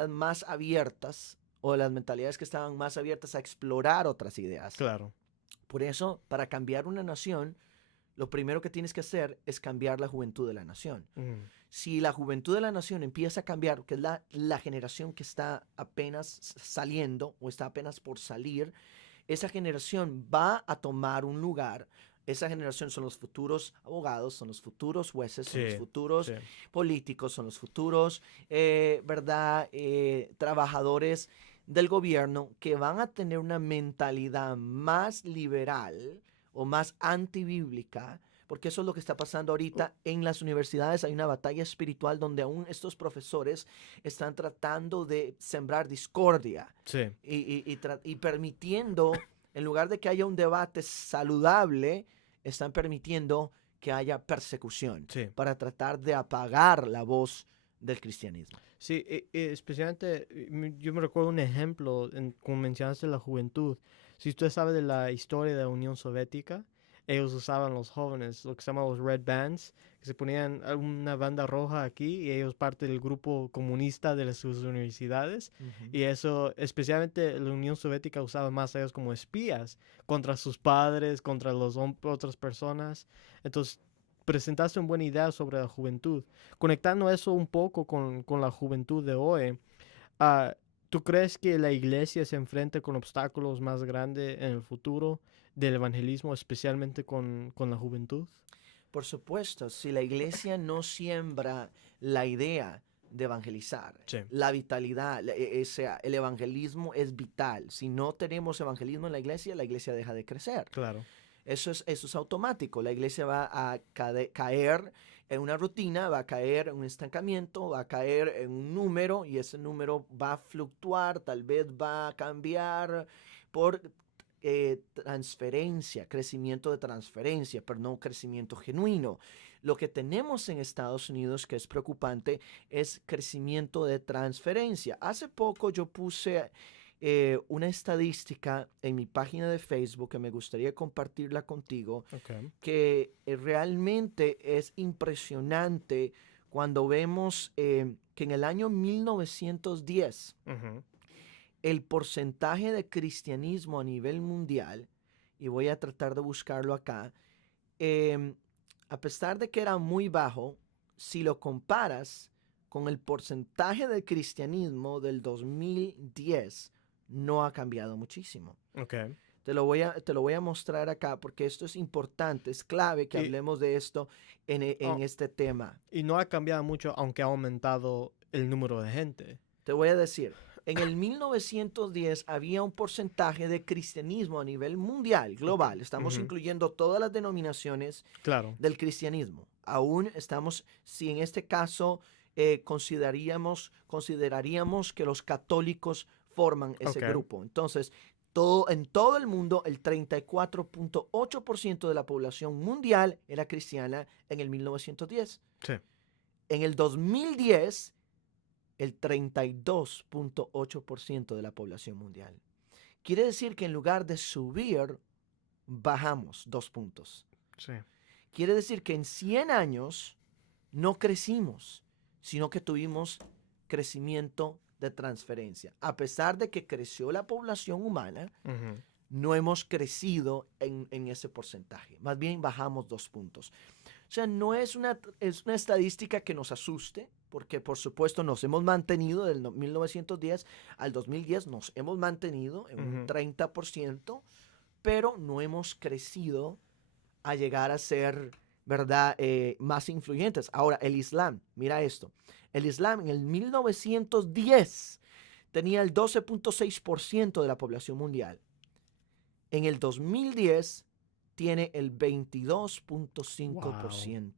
más abiertas o las mentalidades que estaban más abiertas a explorar otras ideas. claro. Por eso, para cambiar una nación, lo primero que tienes que hacer es cambiar la juventud de la nación. Mm, Si la juventud de la nación empieza a cambiar, que es la generación que está apenas saliendo o está apenas por salir, esa generación va a tomar un lugar. Esa generación son los futuros abogados, son los futuros jueces, son los sí, futuros sí, políticos, son los futuros, ¿verdad? Trabajadores del gobierno que van a tener una mentalidad más liberal o más antibíblica, porque eso es lo que está pasando ahorita en las universidades. Hay una batalla espiritual donde aún estos profesores están tratando de sembrar discordia sí, y permitiendo, en lugar de que haya un debate saludable, están permitiendo que haya persecución sí. para tratar de apagar la voz del cristianismo. Sí, especialmente, yo me recuerdo un ejemplo, como mencionaste la juventud. Si usted sabe de la historia de la Unión Soviética, ellos usaban los jóvenes, lo que se llama los Red Bands, que se ponían una banda roja aquí y ellos parte del grupo comunista de sus universidades. Ujú. Y eso, especialmente la Unión Soviética usaba más a ellos como espías contra sus padres, contra otras personas. Entonces, presentaste una buena idea sobre la juventud. Conectando eso un poco con la juventud de hoy, ah, ¿tú crees que la iglesia se enfrenta con obstáculos más grandes en el futuro del evangelismo, especialmente con la juventud? Por supuesto, si la iglesia no siembra la idea de evangelizar, Sí, la vitalidad, o sea, el evangelismo es vital. Si no tenemos evangelismo en la iglesia deja de crecer. claro. Eso es automático. La iglesia va a caer en una rutina, va a caer en un estancamiento, va a caer en un número y ese número va a fluctuar, tal vez va a cambiar por transferencia, crecimiento de transferencia, pero no crecimiento genuino. Lo que tenemos en Estados Unidos que es preocupante es crecimiento de transferencia. Hace poco yo puse una estadística en mi página de Facebook que me gustaría compartirla contigo, Okay. que realmente es impresionante cuando vemos que en el año 1910 Ujú. el porcentaje de cristianismo a nivel mundial, y voy a tratar de buscarlo acá, em, a pesar de que era muy bajo, si lo comparas con el porcentaje de cristianismo del 2010, no ha cambiado muchísimo. Okay. Te lo voy a mostrar acá porque esto es importante, es clave que Y, hablemos de esto en oh, este tema. y no ha cambiado mucho, aunque ha aumentado el número de gente. Te voy a decir, en el 1910 había un porcentaje de cristianismo a nivel mundial, Okay. global. Estamos Ujú. incluyendo todas las denominaciones Claro. del cristianismo. Aún estamos, si en este caso consideraríamos que los católicos forman ese Okay. grupo. Entonces, en todo el mundo, el 34.8% de la población mundial era cristiana en el 1910. Sí. En el 2010, el 32.8% de la población mundial. Quiere decir que en lugar de subir, bajamos 2 puntos. Sí. Quiere decir que en 100 años no crecimos, sino que tuvimos crecimiento de transferencia. A pesar de que creció la población humana, Ujú. no hemos crecido en ese porcentaje. Más bien bajamos 2 puntos. O sea, no es una estadística que nos asuste, porque por supuesto nos hemos mantenido del 1910 al 2010, nos hemos mantenido en un 30%, pero no hemos crecido a llegar a ser, ¿verdad?, más influyentes. Ahora, el Islam, mira esto, el Islam en el 1910 tenía el 12.6% de la población mundial. En el 2010 tiene el 22.5%.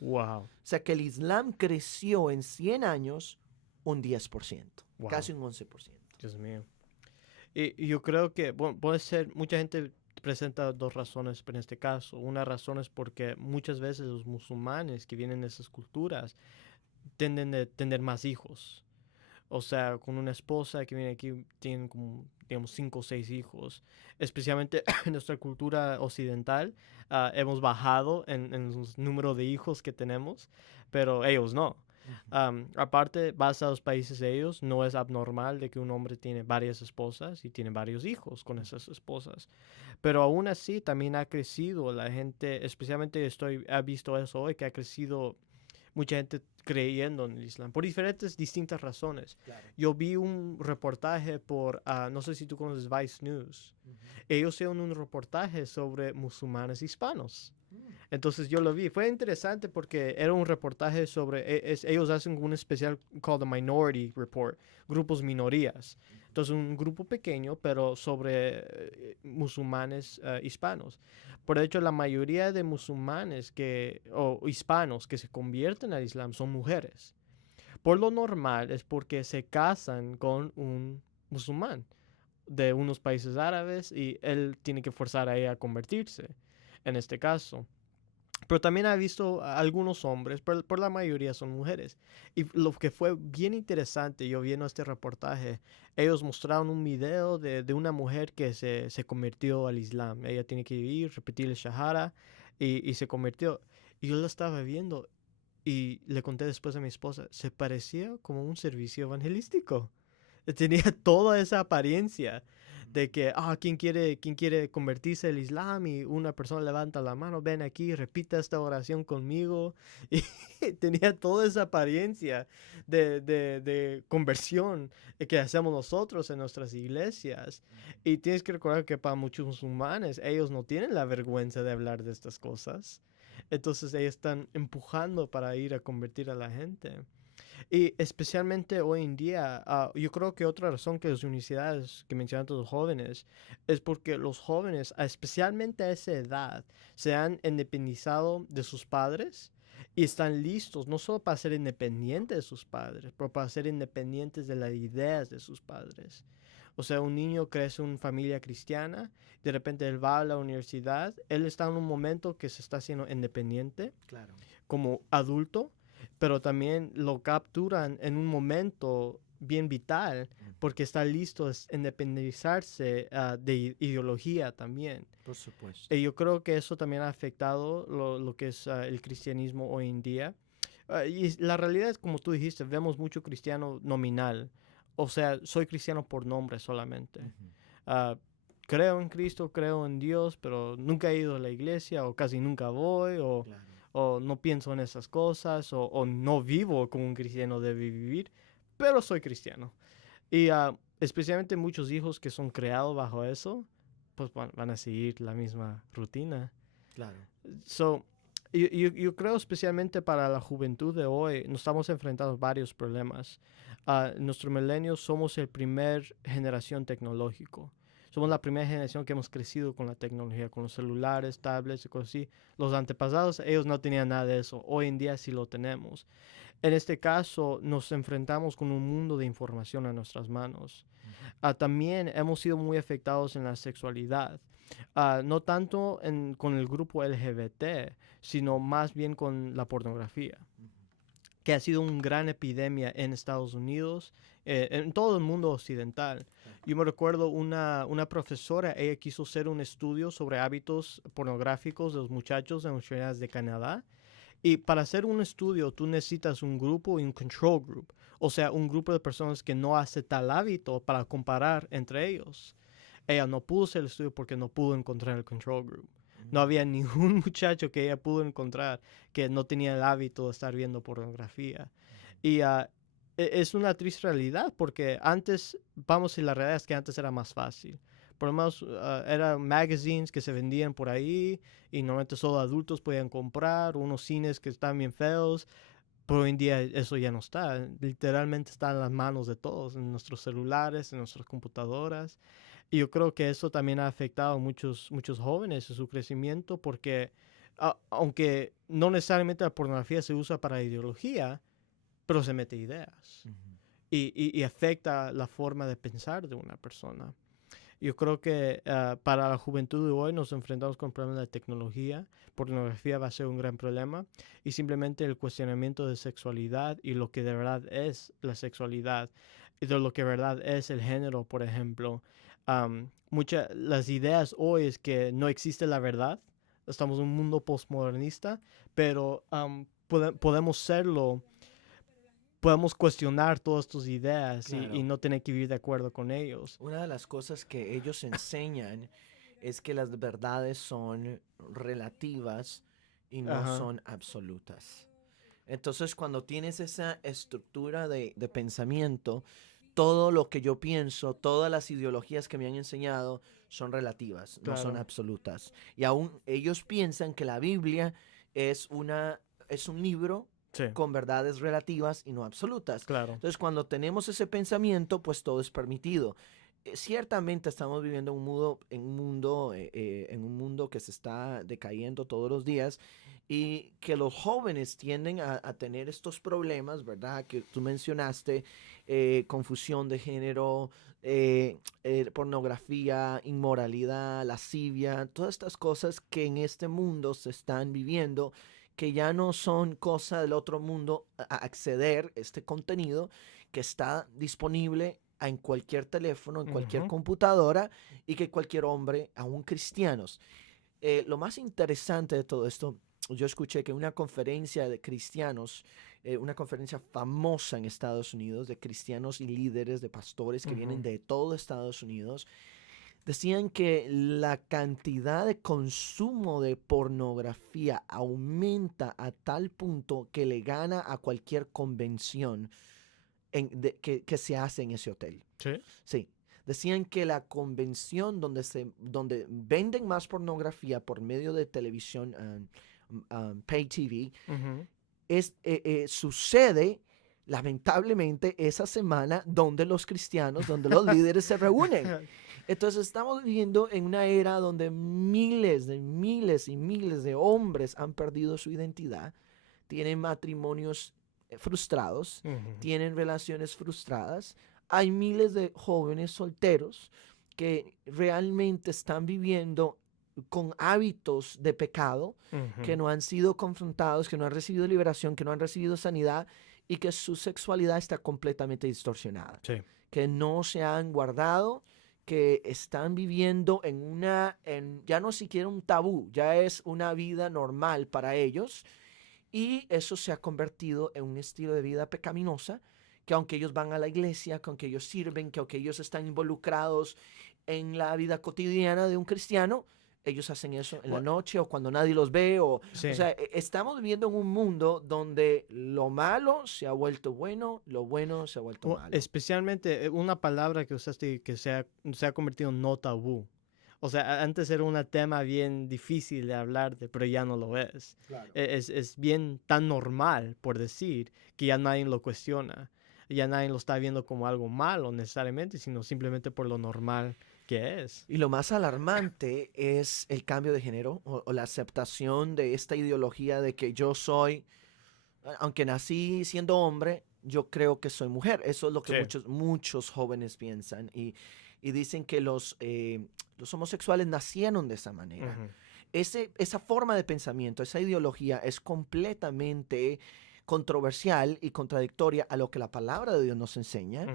Wow. O sea que el Islam creció en 100 años un 10%, Wow. casi un 11%. Dios mío. Y yo creo que puede ser, mucha gente presenta dos razones en este caso. Una razón es porque muchas veces los musulmanes que vienen de esas culturas tienden a tener más hijos. O sea, con una esposa que viene aquí, tienen como, digamos, 5 o 6 hijos. Especialmente en nuestra cultura occidental, hemos bajado en el número de hijos que tenemos, pero ellos no. Aparte, vas a los países de ellos, no es abnormal de que un hombre tiene varias esposas y tiene varios hijos con esas esposas. Pero aún así, también ha crecido la gente, especialmente he visto eso hoy, que ha crecido mucha gente creyendo en el Islam por distintas razones. Claro. Yo vi un reportaje por, no sé si tú conoces Vice News. Ellos hicieron un reportaje sobre musulmanes hispanos. Entonces yo lo vi. Fue interesante porque era un reportaje sobre, ellos hacen un especial called the Minority Report, grupos minorías. Entonces un grupo pequeño, pero sobre musulmanes hispanos. Por hecho, la mayoría de musulmanes o hispanos que se convierten al Islam son mujeres. Por lo normal es porque se casan con un musulmán de unos países árabes y él tiene que forzar a ella a convertirse, en este caso. Pero también ha visto a algunos hombres, pero por la mayoría son mujeres. Y lo que fue bien interesante, yo viendo este reportaje, ellos mostraron un video de una mujer que se convirtió al Islam. Ella tiene que ir, repetir el Shahada y se convirtió. Y yo la estaba viendo y le conté después a mi esposa, se parecía como un servicio evangelístico. Tenía toda esa apariencia de que, ¿quién quiere convertirse al Islam? Y una persona levanta la mano, ven aquí, repita esta oración conmigo. Y tenía toda esa apariencia de conversión que hacemos nosotros en nuestras iglesias. Y tienes que recordar que para muchos musulmanes, ellos no tienen la vergüenza de hablar de estas cosas. Entonces ellos están empujando para ir a convertir a la gente. Y especialmente hoy en día, yo creo que otra razón que las universidades que mencionan todos los jóvenes es porque los jóvenes, especialmente a esa edad, se han independizado de sus padres y están listos no solo para ser independientes de sus padres, pero para ser independientes de las ideas de sus padres. O sea, un niño crece en una familia cristiana, de repente él va a la universidad, él está en un momento que se está haciendo independiente, Claro. como adulto, pero también lo capturan en un momento bien vital porque está listo a independizarse de ideología también. Por supuesto. Y yo creo que eso también ha afectado lo que es el cristianismo hoy en día. Y la realidad es, como tú dijiste, vemos mucho cristiano nominal. O sea, soy cristiano por nombre solamente. Creo en Cristo, creo en Dios, pero nunca he ido a la iglesia o casi nunca voy o... Claro. O no pienso en esas cosas, o no vivo como un cristiano debe vivir, pero soy cristiano. Y especialmente muchos hijos que son creados bajo eso, pues van a seguir la misma rutina. Claro. So, yo creo especialmente para la juventud de hoy, nos estamos enfrentando a varios problemas. Nuestro milenio somos el primer generación tecnológico. Somos la primera generación que hemos crecido con la tecnología, con los celulares, tablets y cosas así. Los antepasados, ellos no tenían nada de eso. Hoy en día sí lo tenemos. En este caso, nos enfrentamos con un mundo de información a nuestras manos. También hemos sido muy afectados en la sexualidad. No tanto con el grupo LGBT, sino más bien con la pornografía, que ha sido una gran epidemia en Estados Unidos, en todo el mundo occidental. Yo me recuerdo una profesora, ella quiso hacer un estudio sobre hábitos pornográficos de los muchachos en las universidades de Canadá. Y para hacer un estudio, tú necesitas un grupo y un control group. O sea, un grupo de personas que no hace tal hábito para comparar entre ellos. Ella no pudo hacer el estudio porque no pudo encontrar el control group. No había ningún muchacho que ella pudo encontrar que no tenía el hábito de estar viendo pornografía. Y es una triste realidad porque antes, vamos, y la realidad es que antes era más fácil. Por lo menos eran magazines que se vendían por ahí y normalmente solo adultos podían comprar, unos cines que estaban bien feos. Pero hoy en día eso ya no está. Literalmente está en las manos de todos, en nuestros celulares, en nuestras computadoras. Y yo creo que eso también ha afectado a muchos jóvenes en su crecimiento porque aunque no necesariamente la pornografía se usa para ideología, pero se mete ideas Ujú. y afecta la forma de pensar de una persona. Yo creo que para la juventud de hoy nos enfrentamos con problemas de tecnología. Pornografía va a ser un gran problema y simplemente el cuestionamiento de sexualidad y lo que de verdad es la sexualidad y de lo que de verdad es el género, por ejemplo. Las ideas hoy es que no existe la verdad. Estamos en un mundo postmodernista, pero podemos serlo. Podemos cuestionar todas tus ideas y Claro. no tener que vivir de acuerdo con ellos. Una de las cosas que ellos enseñan es que las verdades son relativas y no Ajá, son absolutas. Entonces, cuando tienes esa estructura de pensamiento, todo lo que yo pienso, todas las ideologías que me han enseñado son relativas, no son claro. absolutas. Y aún ellos piensan que la Biblia es es un libro Sí, con verdades relativas y no absolutas. claro. Entonces, cuando tenemos ese pensamiento, pues todo es permitido. Ciertamente estamos viviendo en un mundo que se está decayendo todos los días y que los jóvenes tienden a tener estos problemas, ¿verdad? Que tú mencionaste, confusión de género, pornografía, inmoralidad, lascivia, todas estas cosas que en este mundo se están viviendo, que ya no son cosa del otro mundo a acceder a este contenido que está disponible en cualquier teléfono, en cualquier Ujú. computadora y que cualquier hombre, aún cristianos. Lo más interesante de todo esto, yo escuché que una conferencia de cristianos, una conferencia famosa en Estados Unidos de cristianos y líderes, de pastores que vienen Ujú. de todo Estados Unidos, decían que la cantidad de consumo de pornografía aumenta a tal punto que le gana a cualquier convención que se hace en ese hotel. Sí. Sí, decían que la convención donde venden más pornografía por medio de televisión, pay TV, Ujú. sucede lamentablemente esa semana donde los cristianos, donde los líderes se reúnen. Entonces estamos viviendo en una era donde miles y miles de hombres han perdido su identidad, tienen matrimonios frustrados, Ujú. tienen relaciones frustradas. Hay miles de jóvenes solteros que realmente están viviendo con hábitos de pecado, que Ujú. no han sido confrontados, que no han recibido liberación, que no han recibido sanidad y que su sexualidad está completamente distorsionada, Sí. que no se han guardado, que están viviendo ya no siquiera un tabú, ya es una vida normal para ellos y eso se ha convertido en un estilo de vida pecaminosa, que aunque ellos van a la iglesia, que aunque ellos sirven, que aunque ellos están involucrados en la vida cotidiana de un cristiano, ellos hacen eso en la Bueno, noche o cuando nadie los ve. O sí. sea, estamos viviendo en un mundo donde lo malo se ha vuelto bueno, lo bueno se ha vuelto malo. Especialmente una palabra que usaste que se ha convertido en no tabú. O sea, antes era un tema bien difícil de hablar de, pero ya no lo es. Claro. Es bien tan normal, por decir, que ya nadie lo cuestiona. Ya nadie lo está viendo como algo malo necesariamente, sino simplemente por lo normal que es. Y lo más alarmante es el cambio de género o la aceptación de esta ideología de que yo soy, aunque nací siendo hombre, yo creo que soy mujer. Eso es lo que Sí. muchos jóvenes piensan y dicen que los homosexuales nacieron de esa manera. Ujú. Esa forma de pensamiento, esa ideología es completamente controversial y contradictoria a lo que la palabra de Dios nos enseña. Ujú.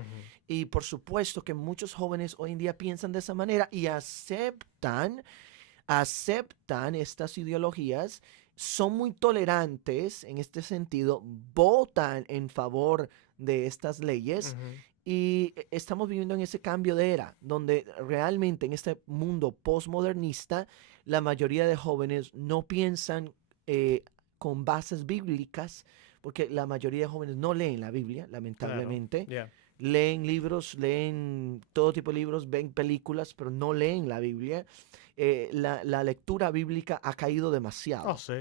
Y por supuesto que muchos jóvenes hoy en día piensan de esa manera y aceptan estas ideologías, son muy tolerantes en este sentido, votan en favor de estas leyes Ujú. y estamos viviendo en ese cambio de era, donde realmente en este mundo postmodernista la mayoría de jóvenes no piensan con bases bíblicas, porque la mayoría de jóvenes no leen la Biblia, Claro. lamentablemente. Yeah. Leen libros, leen todo tipo de libros, ven películas, pero no leen la Biblia. La lectura bíblica ha caído Oh, demasiado, sí.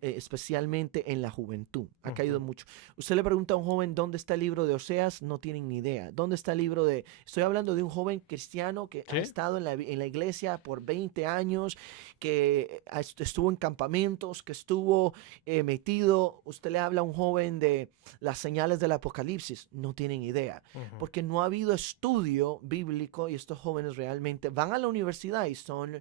especialmente en la juventud. Ha caído Ujú. mucho. Usted le pregunta a un joven dónde está el libro de Oseas, no tienen ni idea. ¿Dónde está el libro de...? Estoy hablando de un joven cristiano que ha Sí. estado en la iglesia por 20 años, que estuvo en campamentos, que estuvo metido. Usted le habla a un joven de las señales del Apocalipsis, no tienen idea. Ujú. Porque no ha habido estudio bíblico y estos jóvenes realmente van a la universidad y son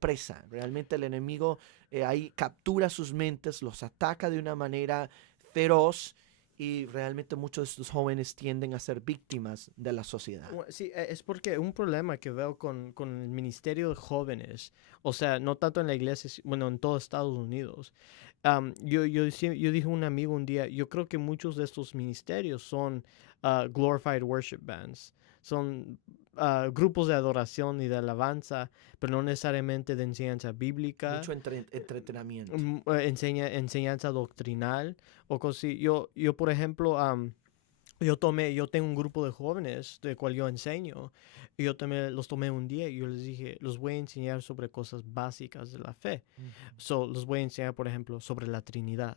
presa. Realmente el enemigo ahí captura sus mentes, los ataca de una manera feroz y realmente muchos de estos jóvenes tienden a ser víctimas de la sociedad. Sí, es porque un problema que veo con el ministerio de jóvenes, o sea, no tanto en la iglesia, bueno, en todo Estados Unidos. Yo dije a un amigo un día, yo creo que muchos de estos ministerios son glorified worship bands, son grupos de adoración y de alabanza, pero no necesariamente de enseñanza bíblica. Mucho entretenimiento. Enseñanza doctrinal o cosas así. Yo por ejemplo, yo tengo un grupo de jóvenes de cual yo enseño y los tomé un día y yo les dije, los voy a enseñar sobre cosas básicas de la fe. Los voy a enseñar, por ejemplo, sobre la Trinidad.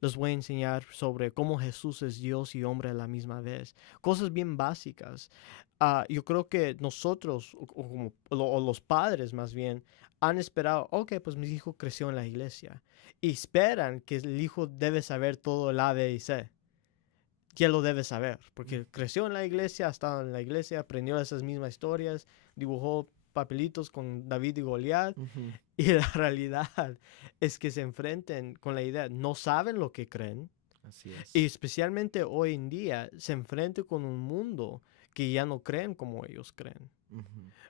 Les voy a enseñar sobre cómo Jesús es Dios y hombre a la misma vez. Cosas bien básicas. Yo creo que nosotros, o los padres más bien, han esperado, ok, pues mi hijo creció en la iglesia. Y esperan que el hijo debe saber todo el A, B y C. Ya lo debe saber, porque creció en la iglesia, ha estado en la iglesia, aprendió esas mismas historias, dibujó papelitos con David y Goliat. Ujú. Y la realidad es que se enfrenten con la idea, no saben lo que creen, Así es. y especialmente hoy en día se enfrentan con un mundo que ya no creen como ellos creen. Ujú.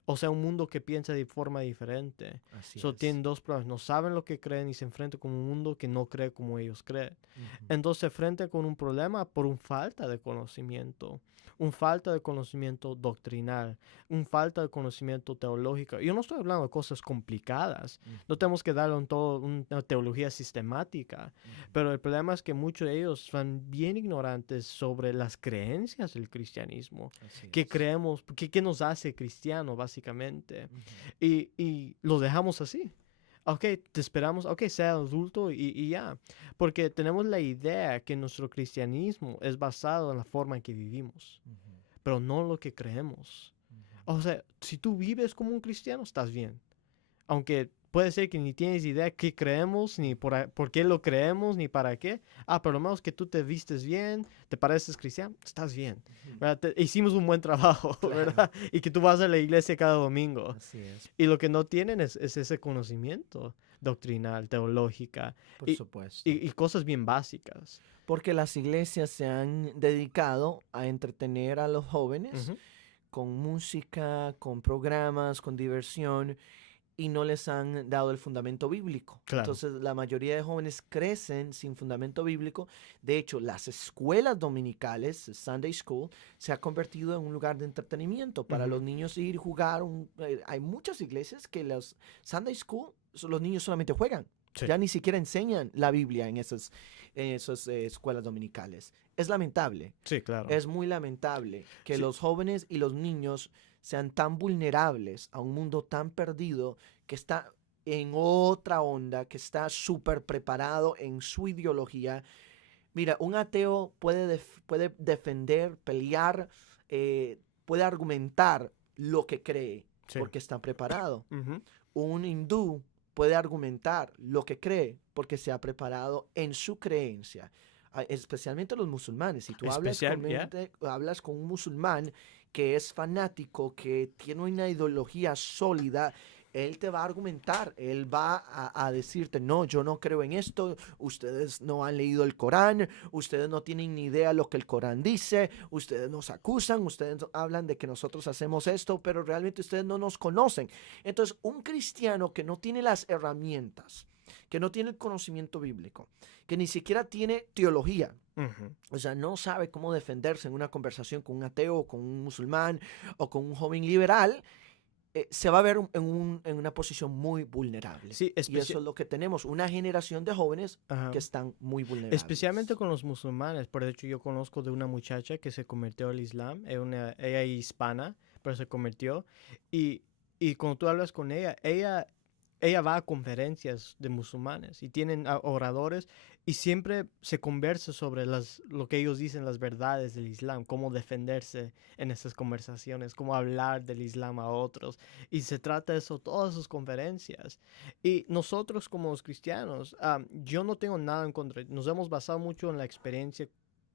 O sea, un mundo que piensa de forma diferente. Así So, es. tienen dos problemas, no saben lo que creen y se enfrentan con un mundo que no cree como ellos creen. Ujú. Entonces se enfrentan con un problema por un falta de conocimiento. Un falta de conocimiento doctrinal, un falta de conocimiento teológico. Yo no estoy hablando de cosas complicadas, no tenemos que darle una teología sistemática, pero el problema es que muchos de ellos son bien ignorantes sobre las creencias del cristianismo. Así ¿Qué es. creemos? ¿Qué nos hace cristiano, básicamente? Ujú. Y lo dejamos así. Ok, te esperamos, ok, sea adulto y ya. Porque tenemos la idea que nuestro cristianismo es basado en la forma en que vivimos, Ujú. pero no en lo que creemos. Ujú. O sea, si tú vives como un cristiano, estás bien. Aunque puede ser que ni tienes idea qué creemos, ni por qué lo creemos, ni para qué. Pero lo menos que tú te vistes bien, te pareces cristiano, estás bien. Ujú. ¿Verdad? Hicimos un buen trabajo, Claro. ¿verdad? Y que tú vas a la iglesia cada domingo. Así es. Y lo que no tienen es ese conocimiento doctrinal, teológica Por y, supuesto. y cosas bien básicas. Porque las iglesias se han dedicado a entretener a los jóvenes Ujú. con música, con programas, con diversión y no les han dado el fundamento bíblico. Claro. Entonces la mayoría de jóvenes crecen sin fundamento bíblico. De hecho, las escuelas dominicales, Sunday School, se ha convertido en un lugar de entretenimiento para Ujú. los niños ir y jugar. Hay muchas iglesias que los Sunday School, los niños solamente juegan. Sí. Ya ni siquiera enseñan la Biblia en esas escuelas dominicales. Es lamentable. Sí, claro. Es muy lamentable que Sí. los jóvenes y los niños sean tan vulnerables a un mundo tan perdido que está en otra onda, que está súper preparado en su ideología. Mira, un ateo puede defender, pelear, puede argumentar lo que cree Sí. porque está preparado. Ujú. Un hindú puede argumentar lo que cree porque se ha preparado en su creencia. Especialmente los musulmanes. Si tú hablas con un musulmán que es fanático, que tiene una ideología sólida, él te va a argumentar, él va a decirte, no, yo no creo en esto, ustedes no han leído el Corán, ustedes no tienen ni idea lo que el Corán dice, ustedes nos acusan, ustedes hablan de que nosotros hacemos esto, pero realmente ustedes no nos conocen. Entonces, un cristiano que no tiene las herramientas, que no tiene el conocimiento bíblico, que ni siquiera tiene teología, Ujú. o sea, no sabe cómo defenderse en una conversación con un ateo, con un musulmán o con un joven liberal, se va a ver en una posición muy vulnerable. Sí, Y eso es lo que tenemos, una generación de jóvenes ajá. que están muy Especialmente vulnerables. con los musulmanes. Por hecho, yo conozco de una muchacha que se convirtió al Islam. Ella es hispana, pero se convirtió. Y, y cuando tú hablas con ella va a conferencias de musulmanes y tienen oradores y siempre se conversa sobre lo que ellos dicen, las verdades del Islam, cómo defenderse en esas conversaciones, cómo hablar del Islam a otros. Y se trata de eso, todas sus conferencias. Y nosotros como los cristianos, yo no tengo nada en contra. Nos hemos basado mucho en la experiencia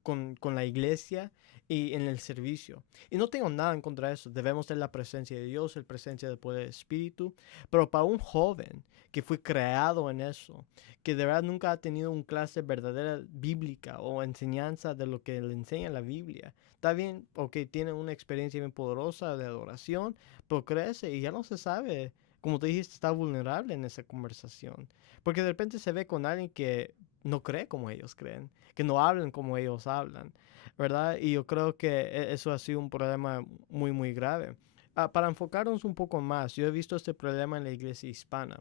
con la iglesia y en el servicio. Y no tengo nada en contra de eso. Debemos tener la presencia de Dios, la presencia del poder del Espíritu. Pero para un joven que fue creado en eso, que de verdad nunca ha tenido una clase verdadera bíblica o enseñanza de lo que le enseña la Biblia, está bien, o que tiene una experiencia bien poderosa de adoración, pero crece y ya no se sabe, como te dijiste, está vulnerable en esa conversación. Porque de repente se ve con alguien que no cree como ellos creen, que no hablan como ellos hablan, ¿verdad? Y yo creo que eso ha sido un problema muy, muy grave. Para enfocarnos un poco más, yo he visto este problema en la iglesia hispana.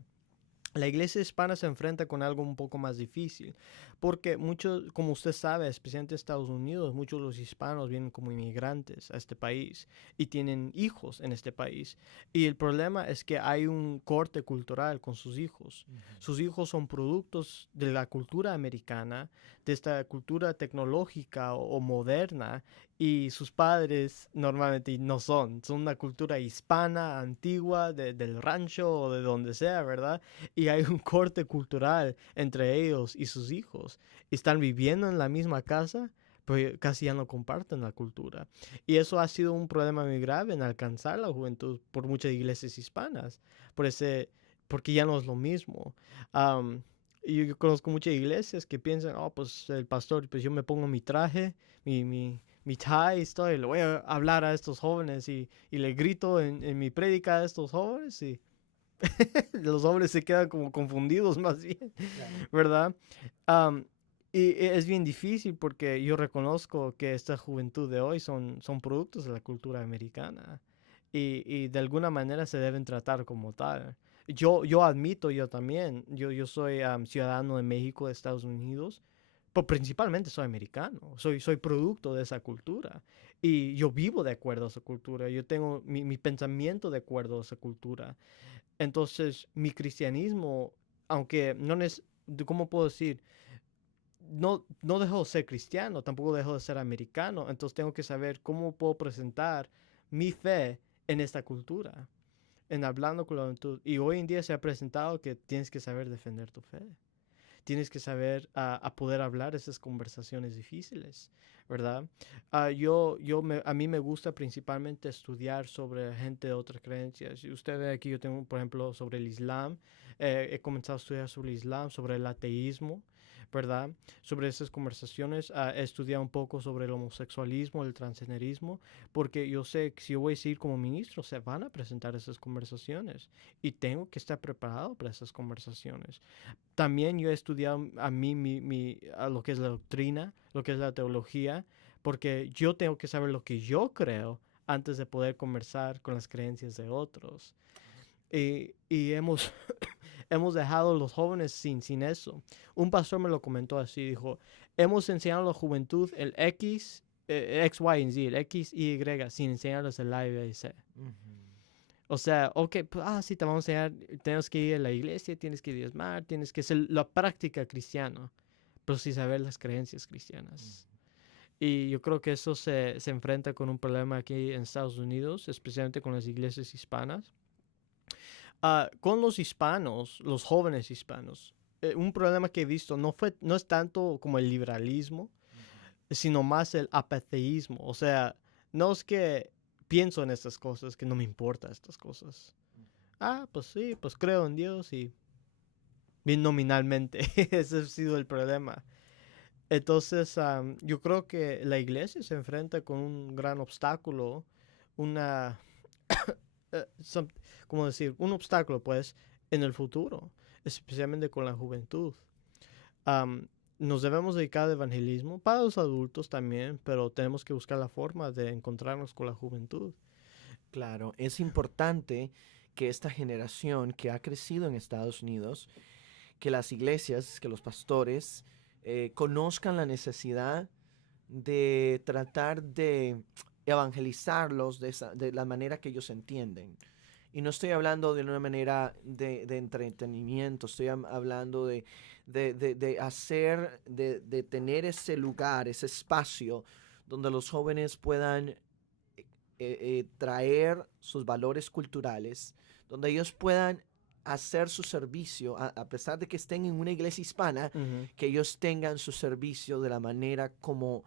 La iglesia hispana se enfrenta con algo un poco más difícil, porque muchos, como usted sabe, especialmente en Estados Unidos, muchos de los hispanos vienen como inmigrantes a este país y tienen hijos en este país. Y el problema es que hay un corte cultural con sus hijos. Ujú. Sus hijos son productos de la cultura americana, de esta cultura tecnológica o moderna, y sus padres normalmente no son una cultura hispana, antigua, del rancho o de donde sea, ¿verdad? Y hay un corte cultural entre ellos y sus hijos. Están viviendo en la misma casa, pero casi ya no comparten la cultura. Y eso ha sido un problema muy grave en alcanzar la juventud por muchas iglesias hispanas, por porque ya no es lo mismo. Um, y yo conozco muchas iglesias que piensan, oh, pues el pastor, pues yo me pongo mi traje, mi tie, estoy, le voy a hablar a estos jóvenes y le grito en mi prédica a estos jóvenes y los hombres se quedan como confundidos más bien, Claro. ¿verdad? Am, y es bien difícil porque yo reconozco que esta juventud de hoy son productos de la cultura americana y de alguna manera se deben tratar como tal. Yo admito, yo también, yo soy ciudadano de México, de Estados Unidos, pero principalmente soy americano, soy producto de esa cultura y yo vivo de acuerdo a esa cultura, yo tengo mi pensamiento de acuerdo a esa cultura. Entonces, mi cristianismo, aunque no es, ¿cómo puedo decir? No dejo de ser cristiano, tampoco dejo de ser americano. Entonces tengo que saber cómo puedo presentar mi fe en esta cultura, en hablando con la juventud. Y hoy en día se ha presentado que tienes que saber defender tu fe. Tienes que saber a poder hablar esas conversaciones difíciles, ¿verdad? A mí me gusta principalmente estudiar sobre gente de otras creencias. Si usted ve aquí, yo tengo, por ejemplo, sobre el Islam. He comenzado a estudiar sobre el Islam, sobre el ateísmo, ¿verdad? Sobre esas conversaciones. He estudiado un poco sobre el homosexualismo, el transgenerismo, porque yo sé que si yo voy a seguir como ministro, se van a presentar esas conversaciones y tengo que estar preparado para esas conversaciones. También yo he estudiado a mí a lo que es la doctrina, lo que es la teología, porque yo tengo que saber lo que yo creo antes de poder conversar con las creencias de otros. Y hemos dejado a los jóvenes sin eso. Un pastor me lo comentó así, dijo, hemos enseñado a la juventud el X, Y y Z, el X, Y, Y, sin enseñarles el A, B y C. Ujú. O sea, ok, pues, sí, te vamos a enseñar, tienes que ir a la iglesia, tienes que diezmar, tienes que hacer la práctica cristiana, pero sin saber las creencias cristianas. Y yo creo que eso se enfrenta con un problema aquí en Estados Unidos, especialmente con las iglesias hispanas. Con los hispanos, los jóvenes hispanos, un problema que he visto no es tanto como el liberalismo, Ujú. sino más el apateísmo. O sea, no es que pienso en estas cosas, que no me importan estas cosas. Pues sí, pues creo en Dios y bien nominalmente. Ese ha sido el problema. Entonces, yo creo que la iglesia se enfrenta con un gran obstáculo, una, some- ¿cómo decir? Un obstáculo, pues, en el futuro, especialmente con la juventud. Am, Nos debemos dedicar al evangelismo para los adultos también, pero tenemos que buscar la forma de encontrarnos con la juventud. Claro, es importante que esta generación que ha crecido en Estados Unidos, que las iglesias, que los pastores conozcan la necesidad de tratar de evangelizarlos de la manera que ellos entienden. Y no estoy hablando de una manera de entretenimiento, estoy hablando de hacer, de tener ese lugar, ese espacio donde los jóvenes puedan traer sus valores culturales, donde ellos puedan hacer su servicio, a pesar de que estén en una iglesia hispana, Ujú. que ellos tengan su servicio de la manera como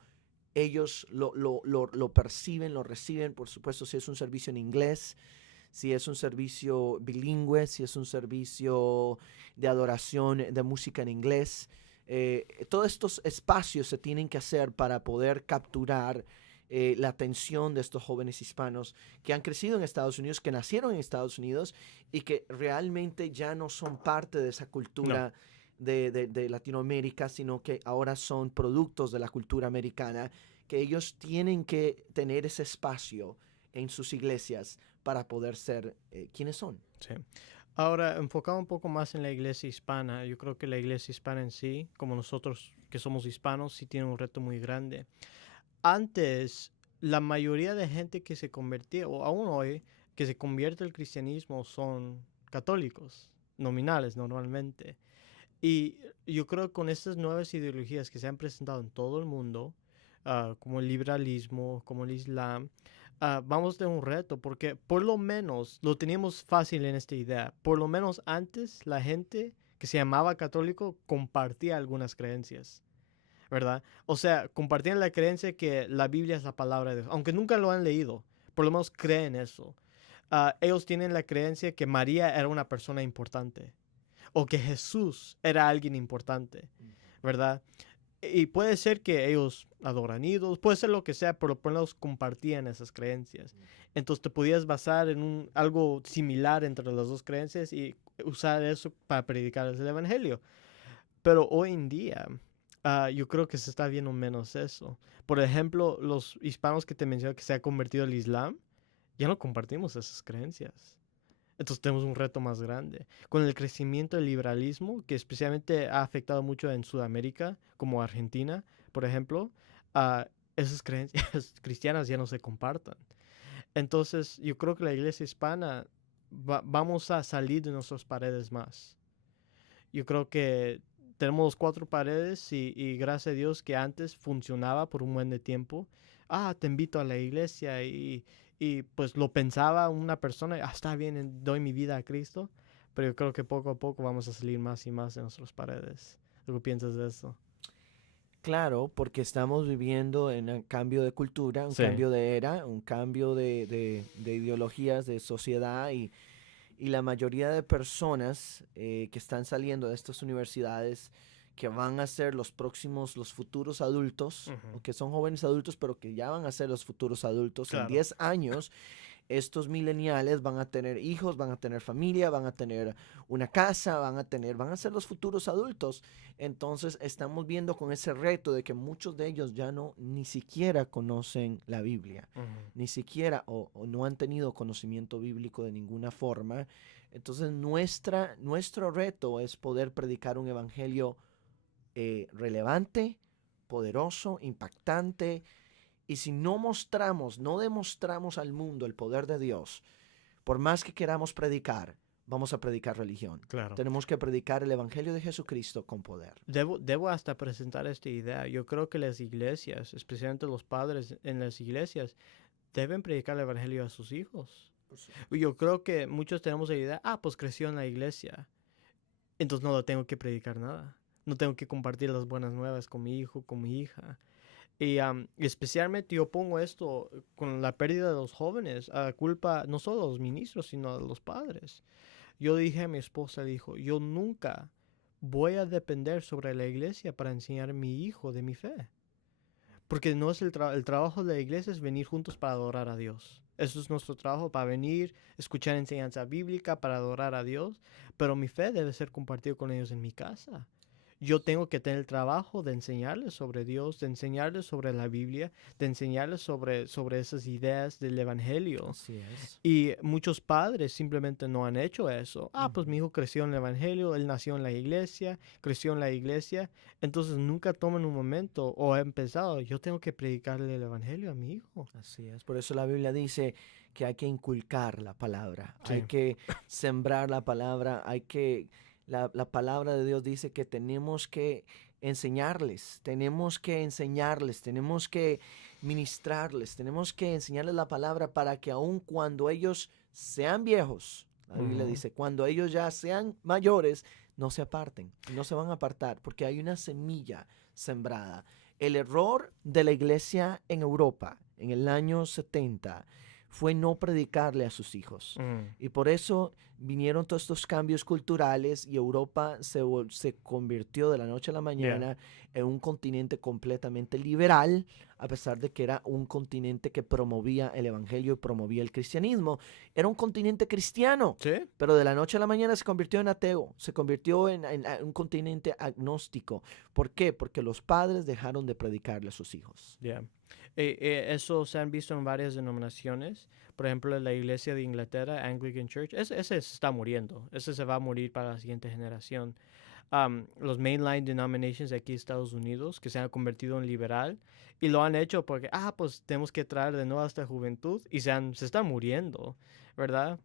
ellos lo perciben, lo reciben. Por supuesto, si es un servicio en inglés, si es un servicio bilingüe, si es un servicio de adoración de música en inglés. Todos estos espacios se tienen que hacer para poder capturar la atención de estos jóvenes hispanos que han crecido en Estados Unidos, que nacieron en Estados Unidos y que realmente ya no son parte de esa No, cultura de Latinoamérica, sino que ahora son productos de la cultura americana, que ellos tienen que tener ese espacio en sus iglesias para poder ser quienes son. sí. Ahora, enfocado un poco más en la iglesia hispana, yo creo que la iglesia hispana en sí, como nosotros que somos hispanos, sí tiene un reto muy grande. Antes, la mayoría de gente que se convertía, o aún hoy, que se convierte al cristianismo son católicos, nominales normalmente. Y yo creo que con estas nuevas ideologías que se han presentado en todo el mundo, como el liberalismo, como el islam, vamos a tener un reto, porque por lo menos lo teníamos fácil en esta idea. Por lo menos antes la gente que se llamaba católico compartía algunas creencias, ¿verdad? O sea, compartían la creencia que la Biblia es la palabra de Dios, aunque nunca lo han leído, por lo menos creen eso. Ellos tienen la creencia que María era una persona importante o que Jesús era alguien importante, ¿verdad? Y puede ser que ellos adoran ídolos, puede ser lo que sea, pero por lo menos compartían esas creencias. Entonces te podías basar en algo similar entre las dos creencias y usar eso para predicar el evangelio. Pero hoy en día, yo creo que se está viendo menos eso. Por ejemplo, los hispanos que te mencioné que se ha convertido al Islam, ya no compartimos esas creencias. Entonces tenemos un reto más grande. Con el crecimiento del liberalismo, que especialmente ha afectado mucho en Sudamérica, como Argentina, por ejemplo, esas creencias cristianas ya no se compartan. Entonces yo creo que la iglesia hispana vamos a salir de nuestras paredes más. Yo creo que tenemos 4 paredes y gracias a Dios que antes funcionaba por un buen de tiempo. Te invito a la iglesia y pues lo pensaba una persona, está bien, doy mi vida a Cristo, pero yo creo que poco a poco vamos a salir más y más de nuestras paredes. ¿Qué piensas de eso? Claro, porque estamos viviendo en un cambio de cultura, un Sí, cambio de era, un cambio de ideologías, de sociedad y la mayoría de personas que están saliendo de estas universidades que van a ser los próximos, los futuros adultos, ujú, o que son jóvenes adultos, pero que ya van a ser los futuros adultos en claro. 10 años, estos millennials van a tener hijos, van a tener familia, van a tener una casa, van a ser los futuros adultos. Entonces estamos viendo con ese reto de que muchos de ellos ya no ni siquiera conocen la Biblia, Ujú, ni siquiera o no han tenido conocimiento bíblico de ninguna forma. Entonces nuestro reto es poder predicar un evangelio relevante, poderoso, impactante, y si no mostramos, no demostramos al mundo el poder de Dios, por más que queramos predicar, vamos a predicar religión. claro. Tenemos que predicar el Evangelio de Jesucristo con poder. Debo hasta presentar esta idea. Yo creo que las iglesias, especialmente los padres en las iglesias, deben predicar el evangelio a sus hijos. Yo creo que muchos tenemos la idea, pues creció en la iglesia, entonces no lo tengo que predicar nada. No tengo que compartir las buenas nuevas con mi hijo, con mi hija. Y especialmente yo pongo esto con la pérdida de los jóvenes, a culpa no solo de los ministros, sino de los padres. Yo dije a mi esposa, dijo, yo nunca voy a depender sobre la iglesia para enseñar a mi hijo de mi fe. Porque no es el trabajo de la iglesia es venir juntos para adorar a Dios. Eso es nuestro trabajo, para venir, escuchar enseñanza bíblica, para adorar a Dios. Pero mi fe debe ser compartida con ellos en mi casa. yo tengo que tener el trabajo de enseñarles sobre Dios, de enseñarles sobre la Biblia, de enseñarles sobre esas ideas del Evangelio. Así es. Y muchos padres simplemente no han hecho eso. Pues mi hijo creció en el Evangelio, él nació en la iglesia, creció en la iglesia. Entonces nunca toman un momento o han pensado, yo tengo que predicarle el Evangelio a mi hijo. Así es. Por eso la Biblia dice que hay que inculcar la palabra, Sí. hay que sembrar la palabra, la palabra de Dios dice que tenemos que enseñarles, tenemos que ministrarles, tenemos que enseñarles la palabra para que aun cuando ellos sean viejos, la Biblia dice, cuando ellos ya sean mayores, no se aparten, no se van a apartar, porque hay una semilla sembrada. El error de la iglesia en Europa en el año 70 fue no predicarle a sus hijos. Y por eso vinieron todos estos cambios culturales y Europa se convirtió de la noche a la mañana en un continente completamente liberal, a pesar de que era un continente que promovía el evangelio y promovía el cristianismo. Era un continente cristiano, ¿Sí? pero de la noche a la mañana se convirtió en ateo, se convirtió en un continente agnóstico. ¿Por qué? Porque los padres dejaron de predicarle a sus hijos. Eso se han visto en varias denominaciones. Por ejemplo, la iglesia de Inglaterra, Anglican Church, ese se está muriendo. Ese se va a morir para la siguiente generación. Los mainline denominations de aquí en Estados Unidos, que se han convertido en liberal, y lo han hecho porque, pues tenemos que traer de nuevo a esta juventud, y se están muriendo, ¿verdad?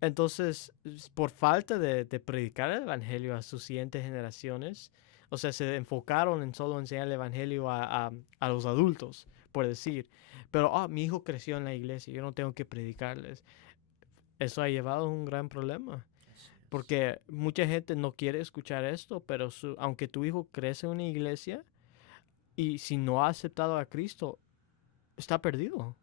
Entonces, por falta de predicar el evangelio a sus siguientes generaciones, o sea, se enfocaron en solo enseñar el evangelio a los adultos, por decir. Pero, mi hijo creció en la iglesia, yo no tengo que predicarles. Eso ha llevado a un gran problema. Porque mucha gente no quiere escuchar esto, pero aunque tu hijo crece en una iglesia y si no ha aceptado a Cristo, está perdido.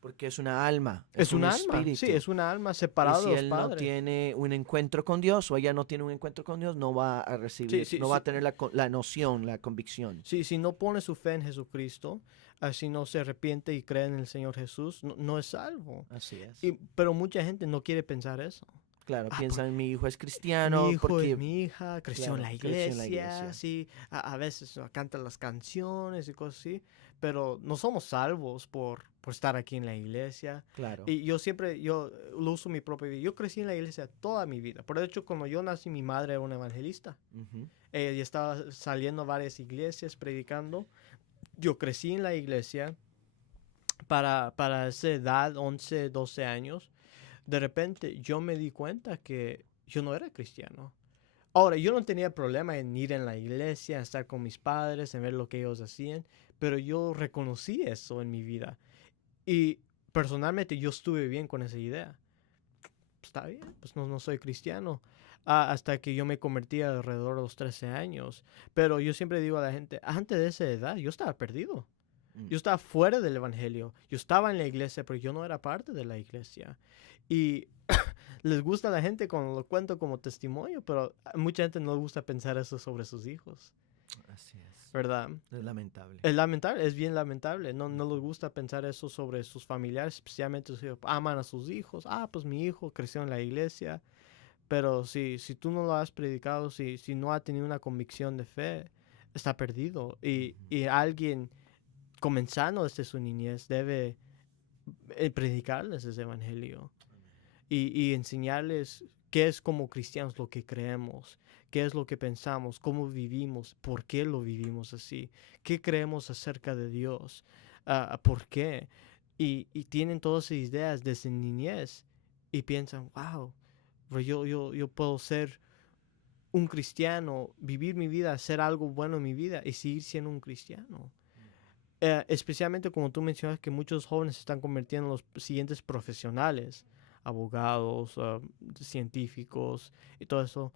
Porque es una alma, Es un una alma, espíritu. sí, es una alma separada y si de los él padres. no tiene un encuentro con Dios o ella no tiene un encuentro con Dios, no va a recibir, va a tener la noción, la convicción. Sí, si no pone su fe en Jesucristo, si no se arrepiente y cree en el Señor Jesús, no es salvo. Así es. Pero mucha gente no quiere pensar eso. Claro, piensan mi hijo es cristiano. Mi hijo es mi hija, creció en la iglesia, creció en la iglesia. Sí, a veces cantan las canciones y cosas así, pero no somos salvos por estar aquí en la iglesia. Claro. Y yo lo uso mi propia vida. Yo crecí en la iglesia toda mi vida. Por hecho, cuando yo nací, mi madre era una evangelista. Ella estaba saliendo a varias iglesias predicando. Yo crecí en la iglesia para esa edad, 11, 12 años. De repente yo me di cuenta que yo no era cristiano. Ahora, yo no tenía problema en ir en la iglesia, en estar con mis padres, en ver lo que ellos hacían, pero yo reconocí eso en mi vida. Y personalmente yo estuve bien con esa idea. Está bien, pues no soy cristiano. Hasta que yo me convertí alrededor de los 13 años. Pero yo siempre digo a la gente, antes de esa edad yo estaba perdido. Yo estaba fuera del evangelio. Yo estaba en la iglesia, pero yo no era parte de la iglesia. Y les gusta a la gente cuando lo cuento como testimonio, pero a mucha gente no le gusta pensar eso sobre sus hijos. Así es. ¿Verdad? Es lamentable. Es lamentable, es bien lamentable. No les gusta pensar eso sobre sus familiares, especialmente si aman a sus hijos. Pues mi hijo creció en la iglesia. Pero si tú no lo has predicado, si no ha tenido una convicción de fe, está perdido. Y alguien comenzando desde su niñez debe predicarles ese evangelio y enseñarles qué es como cristianos lo que creemos, qué es lo que pensamos, cómo vivimos, por qué lo vivimos así, qué creemos acerca de Dios, por qué. Y tienen todas esas ideas desde niñez y piensan, wow, yo puedo ser un cristiano, vivir mi vida, hacer algo bueno en mi vida y seguir siendo un cristiano. Especialmente como tú mencionas que muchos jóvenes se están convirtiendo en los siguientes profesionales, abogados, científicos y todo eso.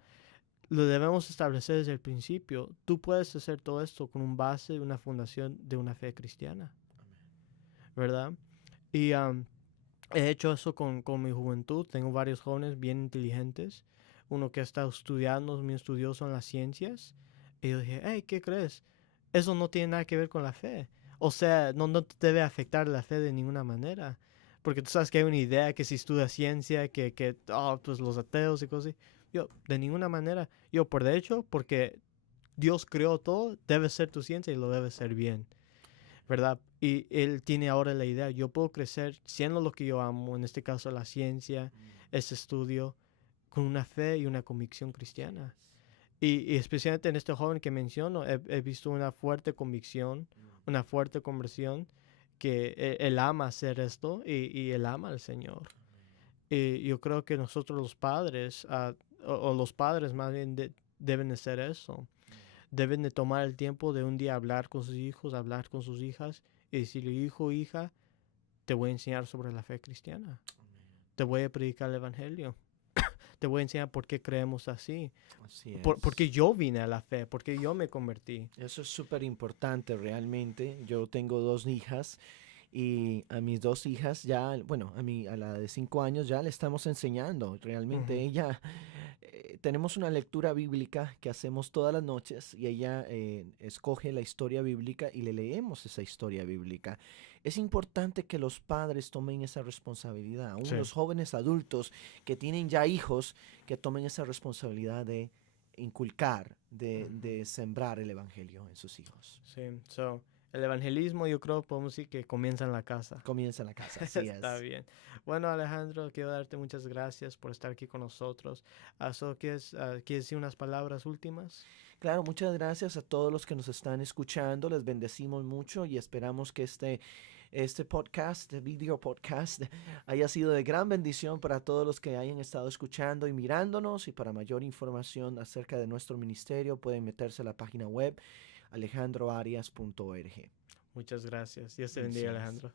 Lo debemos establecer desde el principio. Tú puedes hacer todo esto con un base, una fundación de una fe cristiana. ¿Verdad? Y he hecho eso con mi juventud. Tengo varios jóvenes bien inteligentes. Uno que ha estado estudiando, muy estudioso en las ciencias. Y yo dije, hey, ¿qué crees? Eso no tiene nada que ver con la fe. O sea, no te debe afectar la fe de ninguna manera. Porque tú sabes que hay una idea que si estudias ciencia, pues los ateos y cosas así. Yo, de ninguna manera. Yo, por de hecho, porque Dios creó todo, debe ser tu ciencia y lo debe ser bien, ¿verdad? Y Él tiene ahora la idea, yo puedo crecer siendo lo que yo amo, en este caso la ciencia, este estudio, con una fe y una convicción cristiana. Y especialmente en este joven que menciono, he visto una fuerte convicción, una fuerte conversión, que él ama hacer esto y él ama al Señor. Y yo creo que nosotros los padres, o los padres más bien, deben de hacer eso. Deben de tomar el tiempo de un día hablar con sus hijos, hablar con sus hijas y decirle, hijo, hija, te voy a enseñar sobre la fe cristiana. Te voy a predicar el evangelio. Te voy a enseñar por qué creemos así. Así Porque es. yo vine a la fe, porque yo me convertí. Eso es súper importante realmente. Yo tengo 2 hijas y a mis 2 hijas ya, bueno, a la de 5 años ya le estamos enseñando. Realmente Ujú. ella, tenemos una lectura bíblica que hacemos todas las noches y ella escoge la historia bíblica y le leemos esa historia bíblica. Es importante que los padres tomen esa responsabilidad, aún Sí, los jóvenes adultos que tienen ya hijos, que tomen esa responsabilidad de inculcar, ujú, de sembrar el evangelio en sus hijos. sí. So, el evangelismo yo creo podemos decir que comienza en la casa. Comienza en la casa, así Está es. bien. Bueno, Alejandro, quiero darte muchas gracias por estar aquí con nosotros. ¿Quieres decir unas palabras últimas? Claro, muchas gracias a todos los que nos están escuchando. Les bendecimos mucho y esperamos que este podcast, video podcast, haya sido de gran bendición para todos los que hayan estado escuchando y mirándonos. Y para mayor información acerca de nuestro ministerio, pueden meterse a la página web alejandroarias.org. Muchas gracias. Dios te bendiga, Bendiciones. Alejandro.